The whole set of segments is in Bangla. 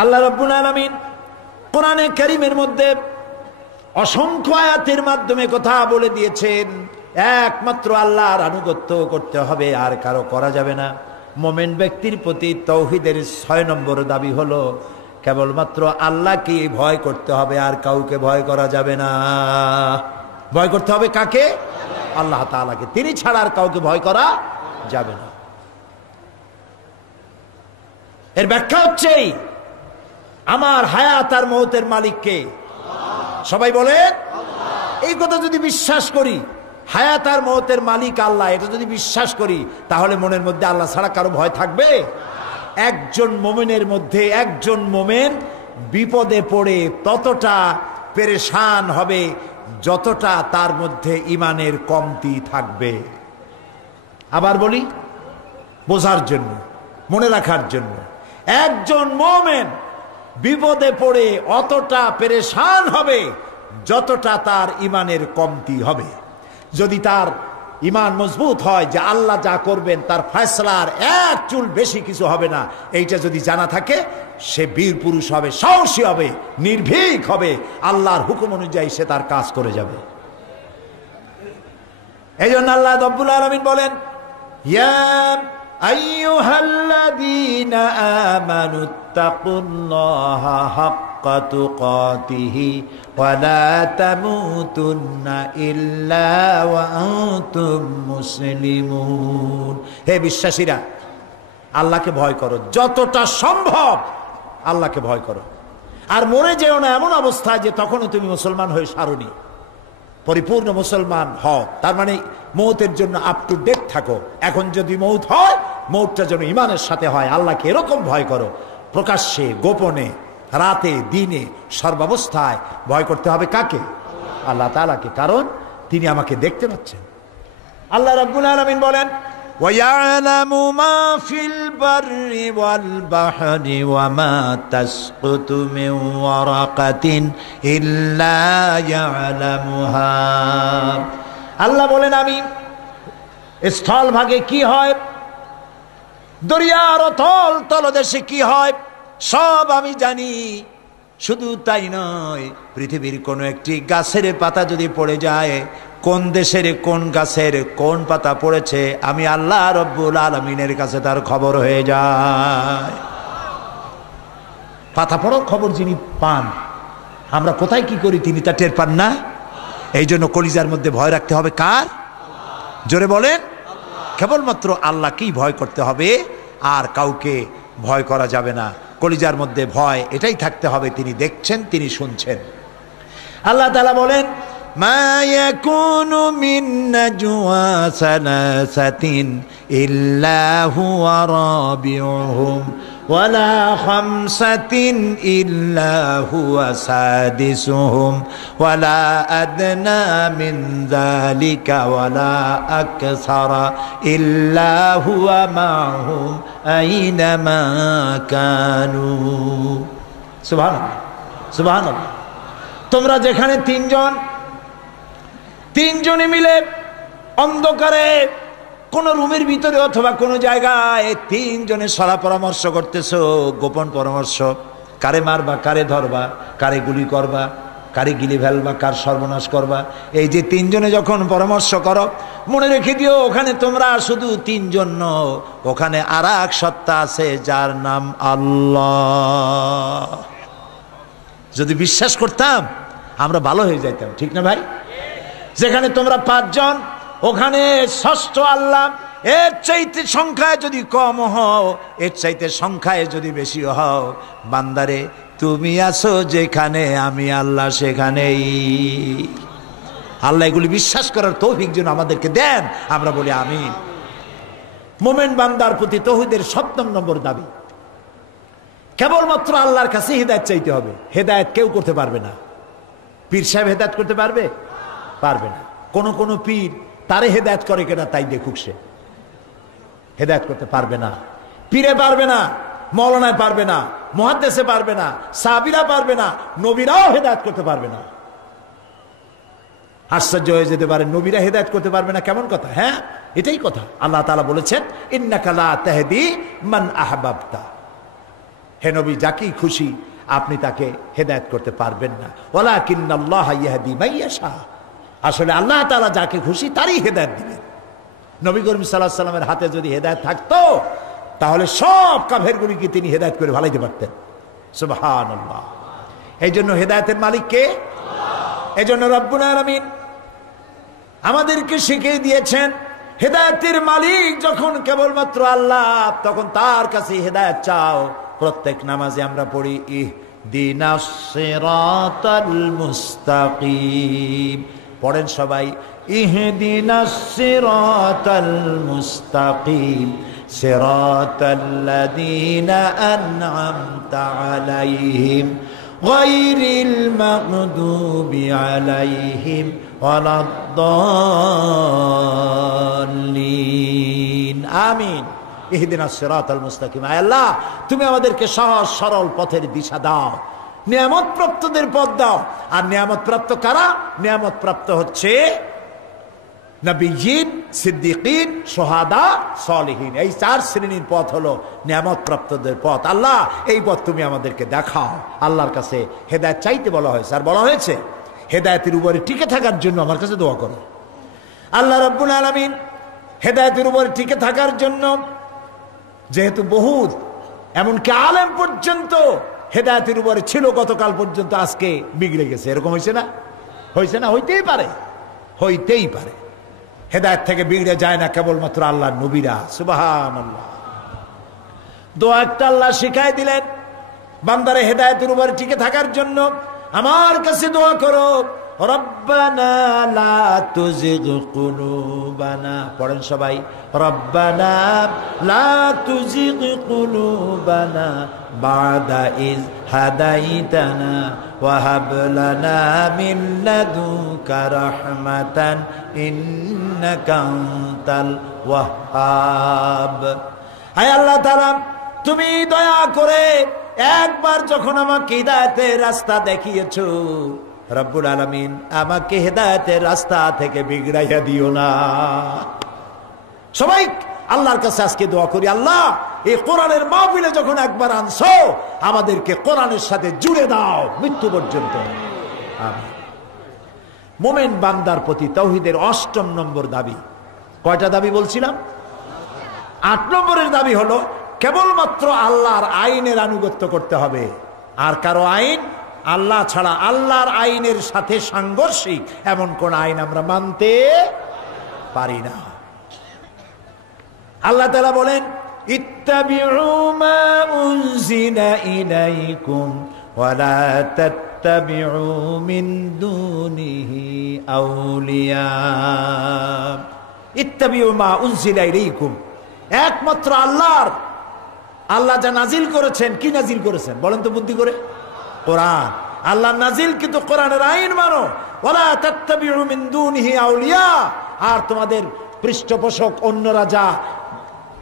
আল্লাহ রাব্বুল আলামিন কোরআনে কারীমের মধ্যে অসংখ্য আয়াতের মাধ্যমে কথা বলে দিয়েছেন, একমাত্র আল্লাহর আনুগত্য করতে হবে, আর কারো করা যাবে না। মুমিন ব্যক্তির প্রতি তাওহীদের 6 নম্বর দাবি হলো কেবলমাত্র আল্লাহকে ভয় করতে হবে, আর কাউকে ভয় করা যাবে না। ভয় করতে হবে কাকে? আল্লাহ তাআলাকে। তিনি ছাড়া আর কাউকে ভয় করা যাবে না। এর ব্যাখ্যা হচ্ছে আমার হায়াত আর মওতের মালিক কে? সবাই বলেন। এই কথা যদি বিশ্বাস করি, হায়াত আর মওতের মালিক আল্লাহ, এটা যদি বিশ্বাস করি, তাহলে মনের মধ্যে আল্লাহ ছাড়া কারো ভয় থাকবে? একজন মুমিনের মধ্যে একজন মুমিন বিপদে পড়ে ততটা পেরেশান হবে যতটা তার মধ্যে ঈমানের কমতি থাকবে। আবার বলি বোঝার জন্য, মনে রাখার জন্য, একজন মুমিন বিপদে পড়ে অতটা পেরেশান হবে যতটা তার ঈমানের কমতি হবে। যদি তার ঈমান মজবুত হয় যে আল্লাহ যা করবেন তার ফয়সালার এক চুল বেশি কিছু হবে না, এইটা যদি জানা থাকে, সে বীর পুরুষ হবে, সাহসী হবে, নির্ভীক হবে, আল্লাহর হুকুম অনুযায়ী সে তার কাজ করে যাবে। এই জন্য আল্লাহ রাব্বুল আলামিন বলেন, ইয়া আইয়ুহাল্লাযীনা আমানুত্তাকুল্লাহা হাক্কা তুকাতিহি ওয়া লা তামুতুন্না ইল্লা ওয়া আনতুম মুসলিমুন। হে বিশ্বাসীরা, আল্লাহকে ভয় করো, যতটা সম্ভব আল্লাহকে ভয় করো, আর মরে যেও না এমন অবস্থা যে তখনও তুমি মুসলমান হয়ে সারোনি। পরিপূর্ণ মুসলমান হও, তার মানে মওতের জন্য আপ টু ডেট থাকো। এখন যদি মওত হয়, মওতটা যেন ঈমানের সাথে হয়। আল্লাহকে এরকম ভয় করো, প্রকাশ্যে, গোপনে, রাতে, দিনে, সর্বাবস্থায় ভয় করতে হবে কাকে? আল্লাহ তাআলাকে, কারণ তিনি আমাকে দেখতে পাচ্ছেন। আল্লাহ রাব্বুল আলামিন বলেন, وَيَعْلَمُ مَا فِي الْبَرِّ وَالْبَحْرِ وَمَا تَسْقُطُ مِنْ وَرَقَةٍ إِلَّا يَعْلَمُهَا। আল্লাহ বলেন, আমি স্থল ভাগে কি হয়, দরিয়ার অতল তলদেশে কি হয়, সব আমি জানি। শুধু তাই নয়, পৃথিবীর কোন একটি গাছের পাতা যদি পড়ে যায়, কোন দেশের কোন গাছের কোন পাতা পড়েছে, আমি আল্লাহ রব্বুল আলামিনের কাছে তার খবর হয়ে যায়। পাতা পড়ার খবর যিনি পান, আমরা কোথায় কি করি তিনি তা টের পান না। এই জন্য কলিজার মধ্যে ভয় রাখতে হবে কার? জোরে বলেন। কেবলমাত্র আল্লাহকেই ভয় করতে হবে, আর কাউকে ভয় করা যাবে না। কলিজার মধ্যে ভয় এটাই থাকতে হবে, তিনি দেখছেন, তিনি শুনছেন। আল্লাহ তাআলা বলেন, মা ইয়াকুনু মিন নাজওয়া সালাসাতিন ইল্লা হুয়া রাবিউহুম ওয়ালা খামসাতিন ইল্লা হুয়া সাদিসুহুম ওয়ালা আদনা মিন যালিকা ওয়ালা আকসারা ইল্লা হুয়া মাহুম আইনামা কানু। সুবহানাল্লাহ, সুবহানাল্লাহ। তোমরা যেখানে তিনজনে মিলে অন্ধকারে কোন রুমের ভিতরে অথবা কোন জায়গায় তিনজনে সলা পরামর্শ করতেছো, গোপন পরামর্শ, কারে মারবা, কারে ধরবা, কারে গুলি করবা, কারে গিলে ফেলবা, কার সর্বনাশ করবা, এই যে তিনজনে যখন পরামর্শ করো, মনে রেখে দিও ওখানে তোমরা শুধু তিনজন নও, ওখানে আর এক সত্তা আছে যার নাম আল্লাহ। যদি বিশ্বাস করতাম আমরা ভালো হয়ে যাইতাম, ঠিক না ভাই? যেখানে তোমরা 5 জন, ওখানে ষষ্ঠ আল্লাহ। এর চাইতে সংখ্যায় যদি কম হও, এর চাইতে সংখ্যায় যদি বেশি হও, বান্দারে তুমি আছো যেখানে, আমি আল্লাহ সেখানেই। আল্লাহ এগুলি বিশ্বাস করার তৌফিক যেন আমাদেরকে দেন, আমরা বলি আমিন। মুমিন বান্দার প্রতি তাওহীদের 7 নম্বর দাবি, কেবলমাত্র আল্লাহর কাছে হেদায়েত চাইতে হবে। হেদায়েত কেউ করতে পারবে না। পীর সাহেব হেদায়েত করতে পারবে? পারবে না। কোন পীর তারে হেদায়েত করে কিনা তাই দেখুক, সে হেদায়েত করতে পারবে না। পীরে পারবে না, মৌলানায় পারবে না, মুহাদ্দিসে পারবে না, সাহাবীরা পারবে না, নবীরাও হেদায়েত করতে পারবে না। আশ্চর্য হয়ে যেতে পারে, নবীরা হেদায়েত করতে পারবে না, কেমন কথা? হ্যাঁ, এটাই কথা। আল্লাহ তাআলা বলেছেন, ইন্নাকা লা তাহদি মান আহবাবতা। হে নবী, যাকেই খুশি আপনি তাকে হেদায়েত করতে পারবেন না। ওয়ালাকিন্নাল্লাহা ইয়াহদি মাইয়াশা, আসলে আল্লাহ তাআলা যাকে খুশি তারই হেদায়েত দিবেন। নবী করিম সাল্লাল্লাহু আলাইহি ওয়াসাল্লামের হাতে যদি হেদায়েত থাকতো তাহলে সব কাফেরগুলিকে তিনি হেদায়েত করে ভালাইতে পারতেন। সুবহানাল্লাহ। এই জন্য হেদায়েতের মালিক কে? এই জন্য রব্বুল আলামিন আমাদেরকে শিখিয়ে দিয়েছেন, হেদায়েতের মালিক যখন কেবলমাত্র আল্লাহ, তখন তার কাছে হেদায়েত চাও। প্রত্যেক নামাজে আমরা পড়ি ইহদিনাস সিরাতাল মুস্তাকিম। পড়েন সবাই, ইহদিনাস সিরাতাল মুস্তাকিম সিরাতাল্লাযীনা আন'আমতা আলাইহিম গায়রিল মাগদুবি আলাইহিম ওয়ালাদ-দাল্লিন। আমিন। ইহদিনাস সিরাতাল মুস্তাকিম। আয় আল্লাহ, তুমি আমাদেরকে সহজ সরল পথের দিশা দাও, নিয়ামত প্রাপ্তদের পথ দাও। আর নিয়ামত প্রাপ্ত কারা? নিয়ামত প্রাপ্ত হচ্ছে নবিয়্যিন, সিদ্দিকিন, শুহাদা, সালিহিন। এই 4 শ্রেণীর পথ হলো নিয়ামত প্রাপ্তদের পথ। আল্লাহ, এই পথ তুমি আমাদেরকে দেখাও। আল্লাহর কাছে হেদায়েত চাইতে বলা হয়েছে, আর বলা হয়েছে হেদায়েতের উপরে টিকে থাকার জন্য আমার কাছে দোয়া করো। আল্লাহ রাব্বুল আলামিন হেদায়েতের উপরে টিকে থাকার জন্য, যেহেতু বহুত এমনকি আলেম পর্যন্ত হেদায়েতের উপরে ছিল গতকাল পর্যন্ত, আজকে বিগড়ে গেছে, এরকম হয়েছে না? হয়েছে না? হইতেই পারে, হইতেই পারে। হেদায়েত থেকে বিগড়ে যায় না কেবলমাত্র আল্লাহর নবীরা। সুবহানাল্লাহ। দোয়া একটা আল্লাহ শিখাই দিলেন বান্দারে হেদায়েতের উপরে টিকে থাকার জন্য। আমার কাছে দোয়া করো, রব্বানা লা তুজিগ কুলুবানা। পড়েন সবাই, রব্বানা লা তুজিগ কুলুবানা বাদা ইজ হাদাইতানা ওয়া হাব লানা মিন লাদুনকা রাহমাতান ইন্নাকা আনতাল ওয়াহ্হাব। হে আল্লাহ তাআলা, তুমি দয়া করে একবার যখন আমাকে হিদায়াতের রাস্তা দেখিয়েছো, রব্বুল আলামিন আমাকে হেদায়েতের রাস্তা থেকে বিগড়াইয়া দিও না। সবাই আল্লাহর কাছে আজকে দোয়া করি, আল্লাহ এই কোরআনের মাহফিলে যখন একবার আনছো, আমাদেরকে কোরআনের সাথে জুড়ে দাও মৃত্যু পর্যন্ত। আমিন। মুমিন বান্দার প্রতি তাওহীদের 8ম নম্বর দাবি। কয়টা দাবি বলছিলাম? 8 নম্বরের দাবি হলো কেবলমাত্র আল্লাহর আইনের আনুগত্য করতে হবে। আর কারো আইন, আল্লাহ ছাড়া আল্লাহর আইনের সাথে সাংঘর্ষিক এমন কোন আইন আমরা মানতে পারি না। আল্লাহ তাআলা বলেন, ইত্তাবিউ মা উনজিলা ইলাইকুম ওয়া লা তাত্তাবিউ মিন দুনিহি আউলিয়া। ইত্তাবিউ মা উনজিলা ইলাইকুম, একমাত্র আল্লাহ যা নাজিল করেছেন। কি নাজিল করেছেন বলেন তো বুদ্ধি করে? কোরআন। আল্লাহ নাজিল কিন্তু কোরআনের আইন মানো। ওয়ালা তাত্তাবিউ মিন দুনিহি আউলিয়া। আর তোমাদের পৃষ্ঠপোষক অন্যরা যা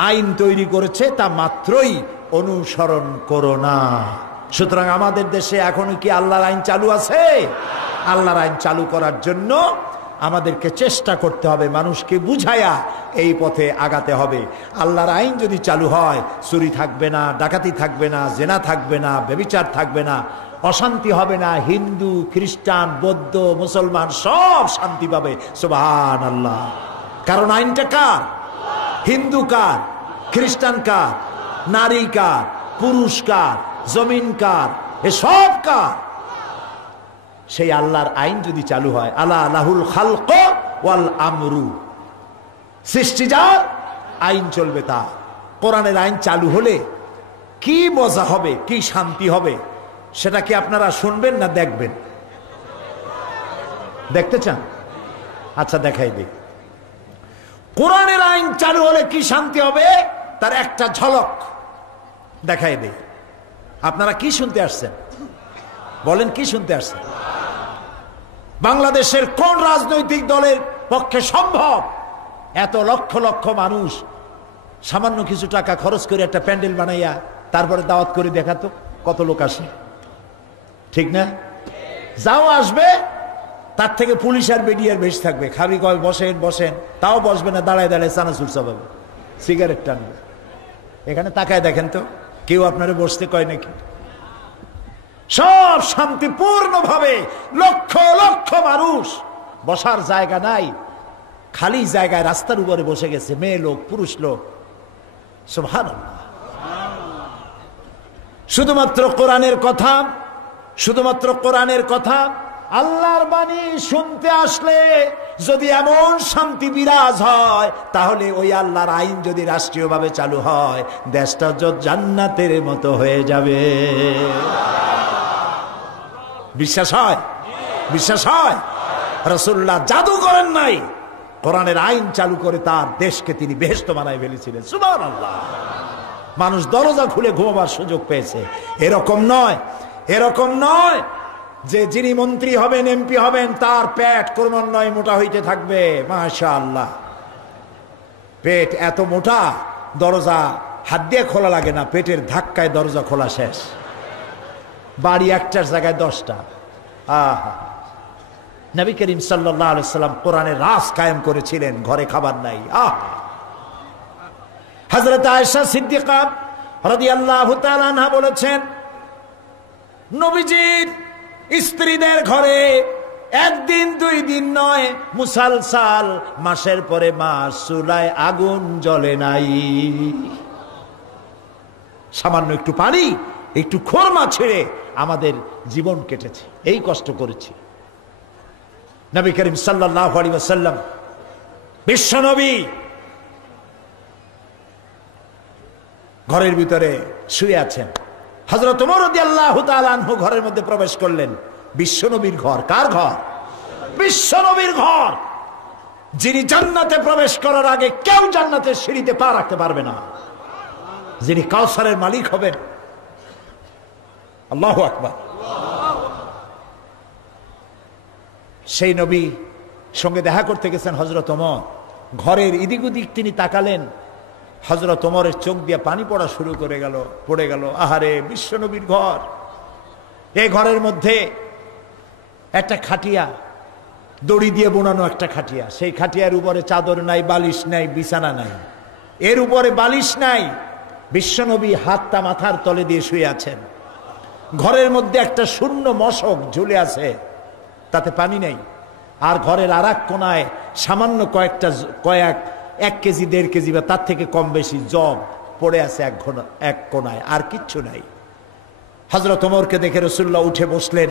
আইন তৈরি করেছে তা মাত্রই অনুসরণ করো না। সুতরাং আমাদের দেশে এখনো কি আল্লাহর আইন চালু আছে? আল্লাহর আইন চালু করার জন্য আমাদেরকে চেষ্টা করতে হবে, মানুষকে বুঝায়া এই পথে আগাতে হবে। আল্লাহর আইন যদি চালু হয়, চুরি থাকবে না, ডাকাতি থাকবে না, জেনা থাকবে না, ব্যভিচার থাকবে না, অশান্তি হবে না। হিন্দু, খ্রিস্টান, বৌদ্ধ, মুসলমান সব শান্তি পাবে। সুবহানাল্লাহ। কারণ আইনটা কার? হিন্দু কার? খ্রিস্টান কার? নারী কার? পুরুষ কার? জমিন কার? এ সব কার? সেই আল্লাহর আইন যদি চালু হয়, আলা লাহুল খালক ওয়াল আমরু, সৃষ্টি যার, আইন চলবে তা। কোরআনের আইন চালু হলে কি মজা হবে, কি শান্তি হবে, সেটা কি আপনারা শুনবেন না দেখবেন? দেখতে চান? আচ্ছা দেখাই দিই। কোরআনের আইন চালু হলে কি শান্তি হবে তার একটা ঝলক দেখাই দিই। আপনারা কি শুনতে আসছেন বলেন? কি শুনতে আসছেন? বাংলাদেশের কোন রাজনৈতিক দলের পক্ষে সম্ভব এত লক্ষ লক্ষ মানুষ সামান্য কিছু টাকা খরচ করে একটা প্যান্ডেল বানাইয়া তারপরে দাওয়াত করে দেখাতো? কত লোক আসে, ঠিক না? যাও আসবে, তার থেকে পুলিশ আর বেরিয়ার বেশি থাকবে। খাবি কয় বসেন বসেন, তাও বসবে না, দাঁড়ায় দাঁড়ায় চানাচুর চাপাবে, সিগারেট টানবে। এখানে তাকায় দেখেন তো, কেউ আপনারা বসতে কয় নাকি? সব শান্তিপূর্ণ ভাবে লক্ষ লক্ষ মানুষ, বসার জায়গা নাই, খালি জায়গায় রাস্তার উপরে বসে গেছে, মেয়ে লোক পুরুষ লোক। সুবহানাল্লাহ। শুধুমাত্র কোরআনের কথা, শুধুমাত্র কোরআনের কথা, আল্লাহর বাণী শুনতে আসলে যদি এমন শান্তি বিরাজ হয়, তাহলে ওই আল্লাহর আইন যদি রাষ্ট্রীয়ভাবে চালু হয়, দেশটা জান্নাতের মতো হয়ে যাবে। বিশ্বাস হয়? বিশ্বাস হয়? রাসূলুল্লাহ জাদু করেন নাই, কোরআনের আইন চালু করে তার দেশকে তিনি বেহেশত বানায় ফেলেছিলেন। সুবহানাল্লাহ। মানুষ দরজা খুলে ঘুমাবার সুযোগ পেয়েছে। এরকম নয়, এরকম নয় যে যিনি মন্ত্রী হবেন, এমপি হবেন, তার পেট ক্রমান্বয়ে মোটা হইতে থাকবে। মাশাআল্লাহ, পেট এত মোটা, দরজা হাত দিয়ে খোলা লাগে না, পেটের ধাক্কায় দরজা খোলা শেষ। বাড়ি একটার জায়গায় 10টা। আহা, নবী করিম সাল্লাল্লাহু আলাইহি সাল্লাম কোরআনের রাজ কায়েম করেছিলেন, ঘরে খাবার নাই। হযরত আয়েশা সিদ্দিকা রাদিয়াল্লাহু তাআলা আনহা বলেছেন, নবীজির স্ত্রীদের ঘরে একদিন 2 দিন নয়, মুসালসাল মাসের পরে মাস চুলায় আগুন জ্বলে নাই। সামান্য একটু পানি, একটু খোরমা ছেড়ে আমাদের জীবন কেটেছে, এই কষ্ট করেছি। নবী করিম সাল্লাল্লাহু আলাইহি ওয়াসাল্লাম বিশ্ব নবী ঘরের ভিতরে শুয়ে আছেন। হযরত ওমর রাদিয়াল্লাহু তাআলা আনহু ঘরের মধ্যে প্রবেশ করলেন। বিশ্ব নবীর ঘর। কার ঘর? বিশ্ব নবীর ঘর। যিনি জান্নাতে প্রবেশ করার আগে কেউ জান্নাতের সিঁড়িতে পা রাখতে পারবে না, যিনি কাউসারের মালিক হবেন। আল্লাহু আকবার। সেই নবী সঙ্গে দেখা করতে গেছেন হযরত ওমর। ঘরের এদিক ওদিক তিনি তাকালেন, হযরত ওমরের চোখ দিয়ে পানি পড়া শুরু পড়ে গেল। আহারে, বিশ্ব নবীর ঘর। এই ঘরের মধ্যে একটা খাটিয়া, দড়ি দিয়ে বোনানো একটা খাটিয়া। সেই খাটিয়ার উপরে চাদর নাই, বালিশ নাই, বিছানা নাই, এর উপরে বালিশ নাই। বিশ্বনবী হাতটা মাথার তলে দিয়ে শুয়ে আছেন। ঘরের মধ্যে একটা শূন্য মশক ঝুলে আছে, তাতে পানি নেই। আর ঘরের আর এক কোনায় সামান্য এক কেজি 1.5 কেজি বা তার থেকে কম বেশি জব পড়ে আছে এক কোনায়, আর কিচ্ছু নাই। হযরত ওমরকে দেখে রাসূলুল্লাহ উঠে বসলেন।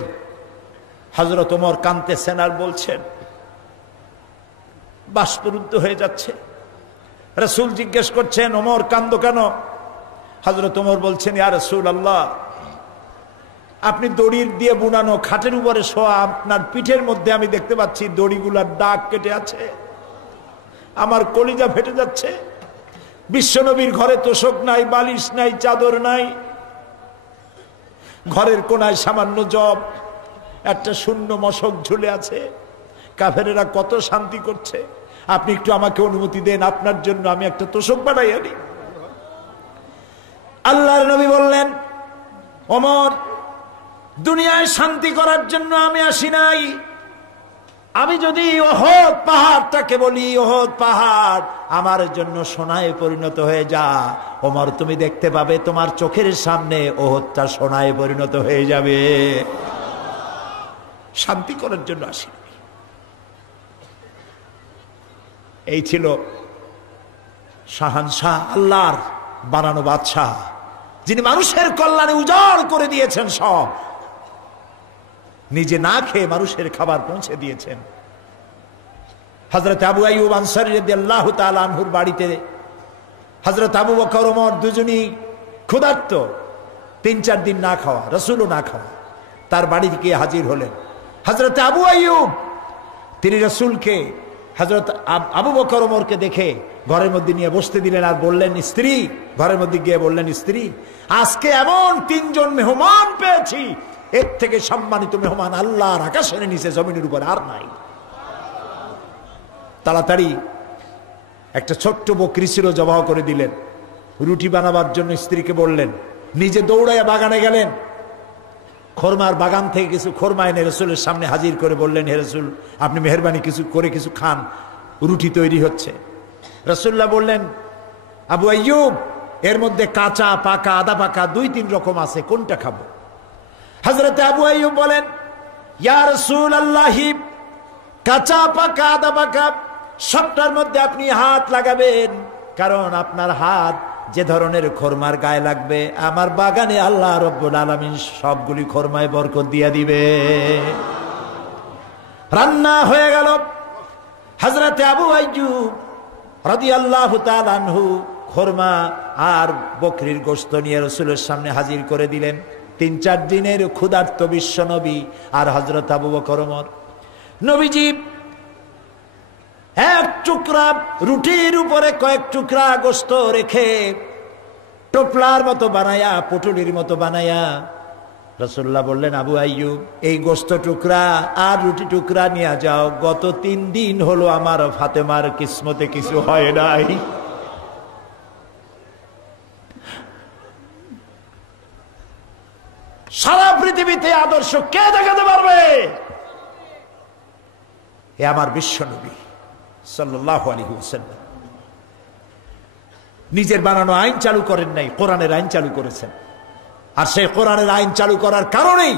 হযরত ওমর কাঁদতেছেন আর বলছেন, বাষ্পরুদ্ধ হয়ে যাচ্ছে। রাসূল জিজ্ঞেস করছেন, ওমর কান্দো কেন? হযরত ওমর বলছেন, ইয়া রাসূলুল্লাহ, আপনি দড়ির দিয়ে বুনানো খাটের উপরে শোয়া, আপনার পিঠের মধ্যে আমি দেখতে পাচ্ছি দড়িগুলার দাগ কেটে আছে, আমার কলিজা ফেটে যাচ্ছে। বিশ্বনবীর ঘরে তোশক নাই, বালিশ নাই, চাদর নাই, ঘরের কোনায় সামান্য জব, একটা শূন্য মশক ঝুলে আছে। কাফেরেরা কত শান্তি করছে, আপনি একটু আমাকে অনুমতি দেন, আপনার জন্য আমি একটা তোশক বানাই আনি। আল্লাহর নবী বললেন, ওমর, দুনিয়ায় শান্তি করার জন্য আমি আসি নাই। আমি যদি ওহদ পাহাড়টাকে বলি, ওহদ পাহাড় আমার জন্য সোনায় পরিণত হয়ে যা, ওমর তুমি দেখতে পাবে তোমার চোখের সামনে ওহদটা সোনায় পরিণত হয়ে যাবে। শান্তি করার জন্য আসি। এই ছিল শাহানশাহ, আল্লাহর বানানো বাদশাহ, যিনি মানুষের কল্যাণে উজাড় করে দিয়েছেন সব, নিজে না খেয়ে মানুষের খাবার পৌঁছে দিয়েছেন। হযরত আবু আইয়ুব আনসারী রাদিয়াল্লাহু তাআলা আনহুর বাড়িতে হযরত আবু বকর ওমর দুজনই ক্ষুধার্ত, 3-4 দিন না খাওয়া, রাসূলও না খাওয়া, তার বাড়ি থেকে হাজির হলেন। হযরত আবু আইয়ুব তিনি রাসূলকে, হযরত আবু বকর ওমরকে দেখে ঘরের মধ্যে নিয়ে বসতে দিলেন আর বললেন, স্ত্রী, ঘরের মধ্যে গিয়ে বললেন, স্ত্রী, আজকে এমন 3 জন মেহমান পেয়েছি, এর থেকে সম্মানিত মেহমান আল্লাহর আকাশের নিচে জমিনের উপর আর নাই। তাড়াতাড়ি একটা ছোট্ট বকরি ছিল, জবাহ করে দিলেন। রুটি বানাবার জন্য স্ত্রীকে বললেন, নিজে দৌড়াইয়া বাগানে গেলেন, খোরমার বাগান থেকে কিছু খোরমা এনে রাসূলের সামনে হাজির করে বললেন, হে রাসূল, আপনি মেহেরবানি কিছু খান, রুটি তৈরি হচ্ছে। রাসূলুল্লাহ বললেন, আবু আইয়ুব, এর মধ্যে কাঁচা পাকা আধা পাকা 2-3 রকম আছে, কোনটা খাবো? হযরত আবু আইয়ুব বলেন, ইয়া রাসূলুল্লাহ, কাঁচা পাকা আধা পাকা সবটার মধ্যে আপনি হাত লাগাবেন, কারণ আপনার হাত যে ধরনের খরমার গায়ে লাগবে আমার বাগানে আল্লাহ রাব্বুল আলামিন সবগুলি খরমায় বরকত দিয়ে দিবে। রান্না হয়ে গেল। হযরত আবু আইয়ুব রাদিয়াল্লাহু তাআলা আনহু খরমা আর বকরির গোশত নিয়ে রাসূলের সামনে হাজির করে দিলেন। 3-4 দিনের ক্ষুধার্ত বিশ্ব নবী আর হযরত আবু বকর ওমর। নবীজি এক টুকরা রুটির উপরে কয়েক টুকরা গোশত রেখে টোপলার মতো বানায়া, পুটুলির মতো বানায়া রাসূলুল্লাহ বললেন, আবু আইয়ুব, এই গোশত টুকরা আর রুটি টুকরা নিয়ে যাও, গত 3 দিন হলো আমার ফাতেমার কিসমতে কিছু হয় নাই। সারা পৃথিবীতে আদর্শ কে দেখাতে পারবে? এ আমার বিশ্ব নবী সাল্লাল্লাহু আলাইহি ওয়াসাল্লাম। নিজের বানানো আইন চালু করেন নাই, কোরআনের আইন চালু করেছেন। আর সেই কোরআনের আইন চালু করার কারণেই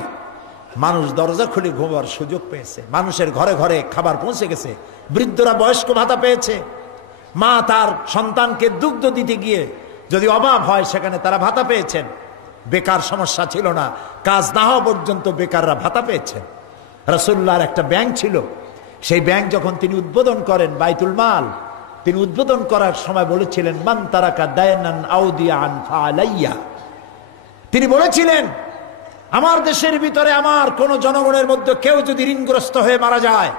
মানুষ দরজা খুলে ঘুমার সুযোগ পেয়েছে, মানুষের ঘরে ঘরে খাবার পৌঁছে গেছে, বৃদ্ধরা বয়স্ক ভাতা পেয়েছে, মা তার সন্তানকে দুগ্ধ দিতে গিয়ে যদি অভাব হয় সেখানে তারা ভাতা পেয়েছেন। বেকার সমস্যা ছিল না, কাজ না হওয়া পর্যন্ত বেকাররা ভাতা পেয়েছেন। রাসূলুল্লাহর একটা ব্যাংক ছিল, সেই ব্যাংক যখন তিনি উদ্বোধন করেন, বাইতুল মাল, তিনি উদ্বোধন করার সময় বলেছিলেন, মান তারাকা দায়নান আউদিয়ান ফালাইয়া। তিনি বলেছিলেন, আমার দেশের ভিতরে আমার কোন জনগণের মধ্যে কেউ যদি ঋণগ্রস্ত হয়ে মারা যায়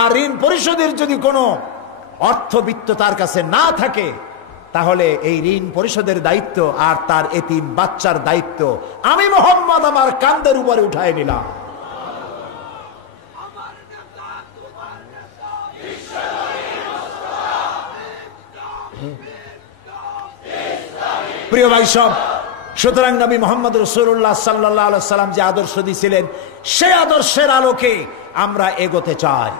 আর ঋণ পরিশোধের যদি কোনো অর্থবিত্ত তার কাছে না থাকে, তাহলে এই ঋণ পরিশোধের দায়িত্ব আর তার এতিম বাচ্চার দায়িত্ব আমি মুহাম্মদ আমার কাঁধের উপরে উঠায় নিলাম। প্রিয় ভাই সব, সুতরাং নবী মুহাম্মদ রাসূলুল্লাহ সাল্লাল্লাহু আলাইহি সাল্লাম যে আদর্শ দিয়েছিলেন, সেই আদর্শের আলোকে আমরা এগোতে চাই।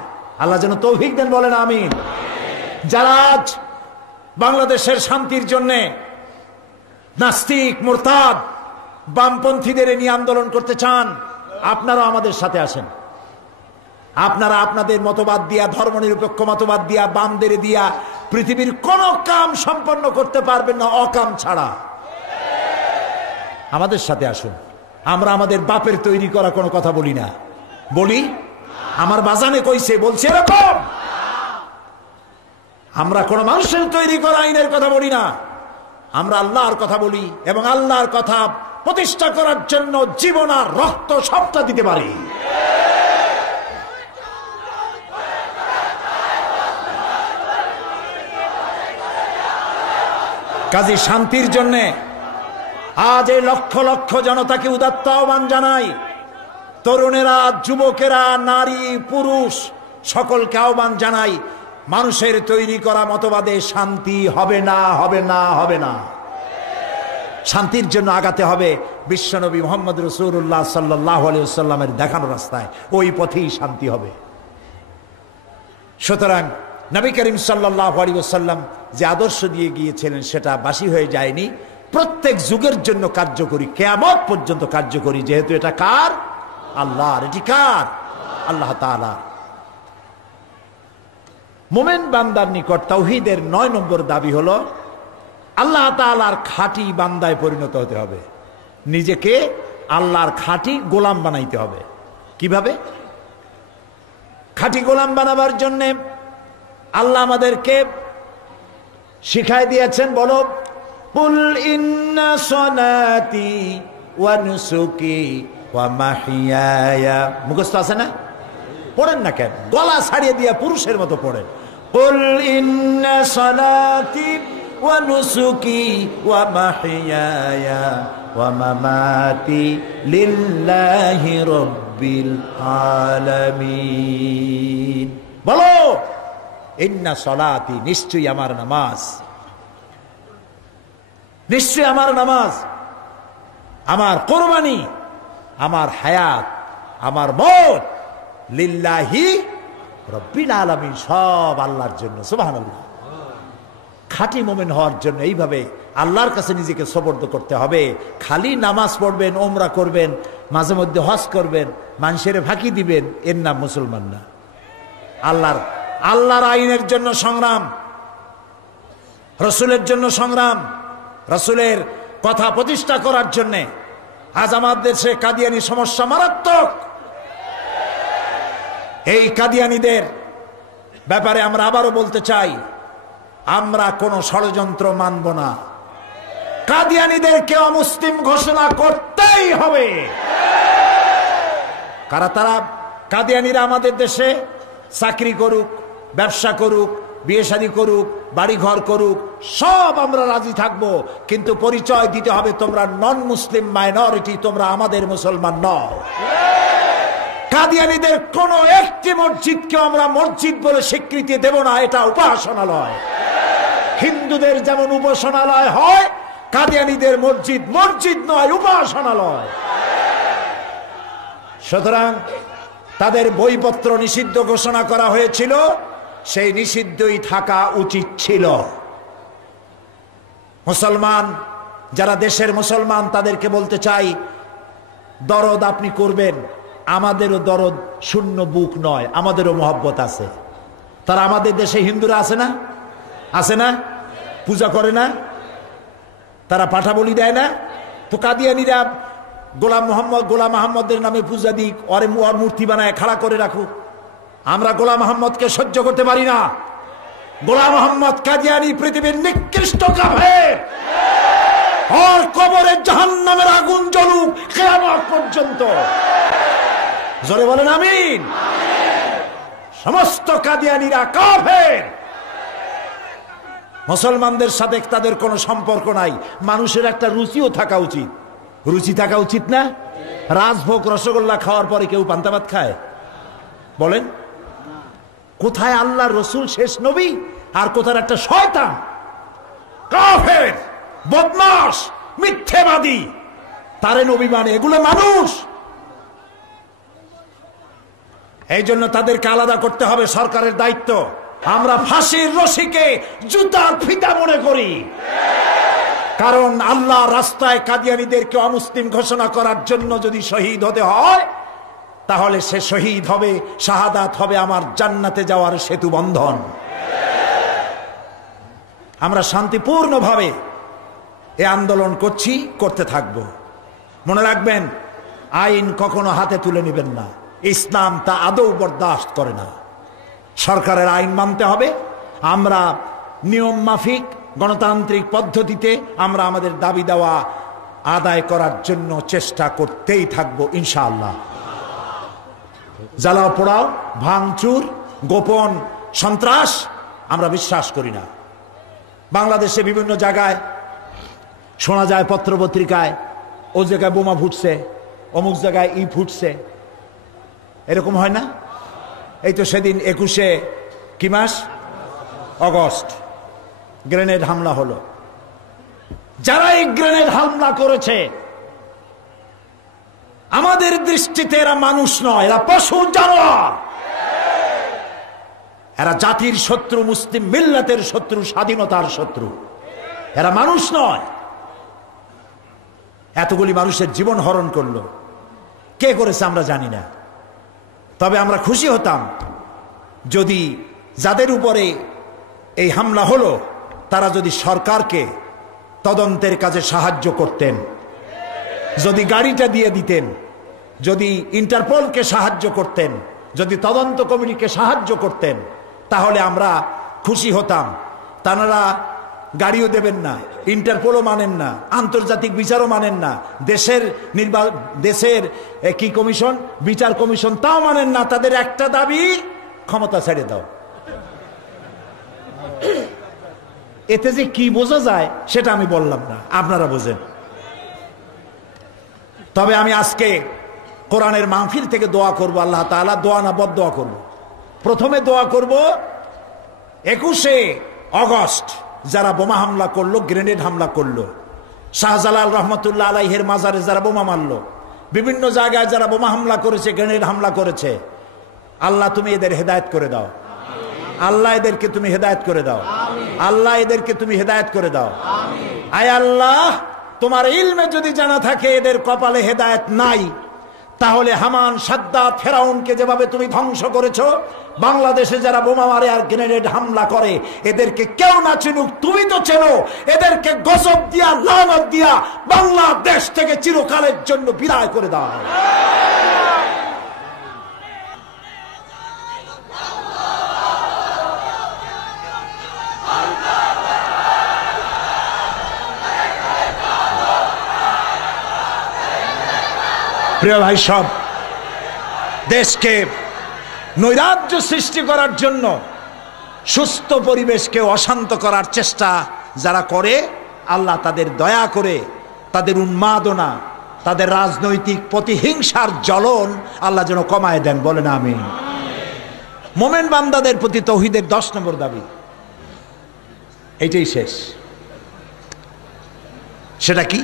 আল্লাহ যেন তৌফিক দেন, বলেন আমিন। যারা আজ বাংলাদেশের শান্তির জন্য নাস্তিক, মুরতাদ, বামপন্থীদের নিয়ে আন্দোলন করতে চান, আপনারাও আমাদের সাথে আসেন। আপনারা আপনাদের মতবাদ দিয়া, ধর্মনিরপেক্ষ মতবাদ দিয়া, বামদের দিয়া পৃথিবীর কোন কাম সম্পন্ন করতে পারবেন না অকাম ছাড়া। আমাদের সাথে আসুন। আমরা আমাদের বাপের তৈরি করা কোনো কথা বলি না, বলি আমার বাজানে কইছে, বলছে এরকম। আমরা কোন মানুষের তৈরি করা আইনের কথা বলি না, আমরা আল্লাহর কথা বলি এবং আল্লাহর কথা প্রতিষ্ঠা করার জন্য জীবন আর রক্ত সবটা দিতে পারি। কাজী শান্তির জন্যে আজ এই লক্ষ লক্ষ জনতাকে উদাত্ত আহ্বান জানাই। তরুণেরা, যুবকেরা, নারী, পুরুষ সকলকে আহ্বান জানাই, মানুষের তৈরি করা মতবাদে শান্তি হবে না, হবে না, হবে না। শান্তির জন্য আগাতে হবে বিশ্বনবী মুহাম্মদ রাসূলুল্লাহ সাল্লাল্লাহু আলাইহি ওয়াসাল্লামের দেখানো রাস্তায়, ওই পথেই শান্তি হবে। সুতরাং নবী করিম সাল্লাল্লাহু আলাইহি ওয়াসাল্লাম যে আদর্শ দিয়ে গিয়েছিলেন সেটা বাসি হয়ে যায়নি, প্রত্যেক যুগের জন্য কার্যকরী, কিয়ামত পর্যন্ত কার্যকরী। যেহেতু এটা কার? আল্লাহর। এটি কার? আল্লাহ তাআলা। মুমিন বান্দার নিকট তাওহীদের 9 নম্বর দাবি হলো আল্লাহ তাআলার খাঁটি বান্দায় পরিণত হতে হবে। নিজেকে আল্লাহর খাঁটি গোলাম বানাইতে হবে। কিভাবে? খাঁটি গোলাম বানাবার জন্য আল্লাহ আমাদেরকে শিখাই দিয়েছেন। বলো, কুল ইন্না সলাতি ওয়া নুসুকি ওয়া মাহইয়ায়া। মুখস্থ আছে না? পড়েন না কেন? গলা ছাড়িয়ে দিয়া পুরুষের মতো পড়েন। কুল ইন্না সলাতি ওয়া নুসুকি ওয়া মাহইয়ায়া ওয়া মামাতি লিল্লাহি রাব্বিল আলামিন। বলো, ইন্না সলাতি, নিশ্চয়ই আমার নামাজ, নিশ্চয়ই আমার নামাজ, আমার কোরবানি, আমার হায়াত, আমার মওত লিল্লাহি রাব্বিল আলামিন, সব আল্লাহর জন্য। সুবহানাল্লাহ। খাঁটি মুমিন হওয়ার জন্য এইভাবে আল্লাহর কাছে নিজেকে সোপর্দ করতে হবে। খালি নামাজ পড়বেন, ওমরা করবেন, মাঝে মধ্যে হজ করবেন, মানুষের ফাঁকি দিবেন, এর নাম মুসলমান না। আল্লাহর আইনের জন্য সংগ্রাম, রসুলের জন্য সংগ্রাম, রসুলের কথা প্রতিষ্ঠা করার জন্যে। আজ আমাদের দেশে কাদিয়ানি সমস্যা মারাত্মক। এই কাদিয়ানিদের ব্যাপারে আমরা আবারও বলতে চাই, আমরা কোনো ষড়যন্ত্র মানব না। কাদিয়ানিদেরকে অমুসলিম ঘোষণা করতেই হবে। তারা কাদিয়ানিরা আমাদের দেশে চাকরি করুক, ব্যবসা করুক, বিয়ে শাদী করুক, বাড়ি ঘর করুক, সব আমরা রাজি থাকবো, কিন্তু পরিচয় দিতে হবে তোমরা নন মুসলিম মাইনরিটি, তোমরা আমাদের মুসলমান নও। কাদিয়ানিদের কোন একটি মসজিদকে আমরা মসজিদ বলে স্বীকৃতি দেব না, এটা উপাসনালয়। হিন্দুদের যেমন উপাসনালয় হয়, কাদিয়ানিদের মসজিদ মসজিদ নয়, উপাসনালয়। সুতরাং তাদের বইপত্র নিষিদ্ধ ঘোষণা করা হয়েছিল, সেই নিষিদ্ধই থাকা উচিত ছিল। মুসলমান যারা দেশের মুসলমান তাদেরকে বলতে চাই, দরদ আপনি করবেন, আমাদেরও দরদ শূন্য বুক নয়, আমাদেরও মহব্বত আছে। তারা আমাদের দেশে হিন্দুরা আছে না? আছে না? পূজা করে না? তারা পাঠা বলি দেয় না? তো কাদিয়ানিরা গোলাম মোহাম্মদের নামে পূজা দিক, ওর মূর্তি বানায় খাড়া করে রাখুক। আমরা গোলাম মোহাম্মদকে সহ্য করতে পারি না। গোলাম মোহাম্মদ কাদিয়ানি পৃথিবীর নিকৃষ্ট কাফের। ওর কবরে জাহান্নামের আগুন জ্বলুক কিয়ামত পর্যন্ত। জোরে বলেন আমিন। সমস্ত কাদিয়ানিরা কাফের। মুসলমানদের সাথে তাদের কোনো সম্পর্ক নাই। মানুষের একটা রুচিও থাকা উচিত। রুচি থাকা উচিত না? রাজভোগ রসগোল্লা খাওয়ার পরে কেউ পান্তা ভাত খায়? বলেন, কোথায় আল্লাহ রসুল শেষ নবী আর কোথায় একটা শয়তান, কাফের, বদমাশ, মিথ্যেবাদী, তারে নবী মানে? এগুলো মানুষ। এই জন্য তাদেরকে আলাদা করতে হবে, সরকারের দায়িত্ব। আমরা ফাঁসির রশিকে জুতার ফিতা মনে করি, কারণ আল্লাহ রাস্তায় কাদিয়ানীদেরকে অমুসলিম ঘোষণা করার জন্য যদি শহীদ হতে হয়, তাহলে সে শহীদ হবে, শাহাদাত হবে আমার জান্নাতে যাওয়ার সেতু বন্ধন। আমরা শান্তিপূর্ণভাবে এ আন্দোলন করছি, করতে থাকব। মনে রাখবেন, আইন কখনো হাতে তুলে নেবেন না। ইসলাম তা আদৌ বরদাস্ত করে না। সরকারের আইন মানতে হবে। আমরা নিয়ম মাফিক গণতান্ত্রিক পদ্ধতিতে আমরা আমাদের দাবি দেওয়া আদায় করার জন্য চেষ্টা করতেই থাকবো ইনশাআল্লাহ। জ্বালাও পোড়াও, ভাঙচুর, গোপন সন্ত্রাস আমরা বিশ্বাস করি না। বাংলাদেশে বিভিন্ন জায়গায় শোনা যায়, পত্রপত্রিকায়, ও জায়গায় বোমা ফুটছে, অমুক জায়গায় ফুটছে, এরকম হয় না? এই তো সেদিন 21 কি মাস? অগস্ট গ্রেনেড হামলা হলো। যারা এই গ্রেনেড হামলা করেছে, আমাদের দৃষ্টিতে এরা মানুষ নয়, এরা পশু জানোয়ার। এরা জাতির শত্রু, মুসলিম মিল্লাতের শত্রু, স্বাধীনতার শত্রু। এরা মানুষ নয়। এতগুলি মানুষের জীবন হরণ করলো। কে করেছে আমরা জানি না। তবে আমরা খুশি হতাম যদি যাদের উপরে এই হামলা হলো তারা যদি সরকারকে তদন্তের কাজে সাহায্য করতেন, যদি গাড়িটা দিয়ে দিতেন, যদি ইন্টারপোলকে সাহায্য করতেন, যদি তদন্ত কমিটিকে সাহায্য করতেন, তাহলে আমরা খুশি হতাম। তারা গাড়িও দেবেন না, ইন্টারপোলও মানেন না, আন্তর্জাতিক বিচারও মানেন না, দেশের কি কমিশন, বিচার কমিশন, তাও মানেন না। তাদের একটা দাবি, ক্ষমতা ছেড়ে দাও। এতে যে কি বোঝা যায় সেটা আমি বললাম না, আপনারা বোঝেন। তবে আমি আজকে কোরআনের মাহফিল থেকে দোয়া করব, আল্লাহ তাআলা, দোয়া না বদদোয়া করব। প্রথমে দোয়া করব 21 অগস্ট যারা বোমা হামলা করলো, গ্রেনেড হামলা করলো, শাহজালাল রহমতুল্লাহ আলাইহির মাজারে যারা বোমা মারলো, বিভিন্ন জায়গায় যারা বোমা হামলা করেছে, গ্রেনেড হামলা করেছে, আল্লাহ তুমি এদের হেদায়েত করে দাও। আল্লাহ এদেরকে তুমি হেদায়েত করে দাও। আল্লাহ এদেরকে তুমি হেদায়েত করে দাও। আয় আল্লাহ, তোমার ইলমে যদি জানা থাকে এদের কপালে হেদায়েত নাই, তাহলে হামান, সাদ্দাত, ফেরাউনকে যেভাবে তুমি ধ্বংস করেছো, বাংলাদেশে যারা বোমা মারে আর গ্রেনেড হামলা করে এদেরকে কেউ না চিনুক, তুমি তো চেনো, এদেরকে গজব দিয়া, লানত দিয়া বাংলাদেশ থেকে চিরকালের জন্য বিদায় করে দাও। প্রিয় ভাই সব, দেশকে নৈরাজ্য সৃষ্টি করার জন্য, সুস্থ পরিবেশকে অশান্ত করার চেষ্টা যারা করে, আল্লাহ তাদের দয়া করে তাদের উন্মাদনা, তাদের রাজনৈতিক প্রতিহিংসার জ্বলন আল্লাহ যেন কমায় দেন, বলেন আমিন। মোমেন বান্দাদের প্রতি তৌহিদের 10 নম্বর দাবি, এইটাই শেষ। সেটা কি?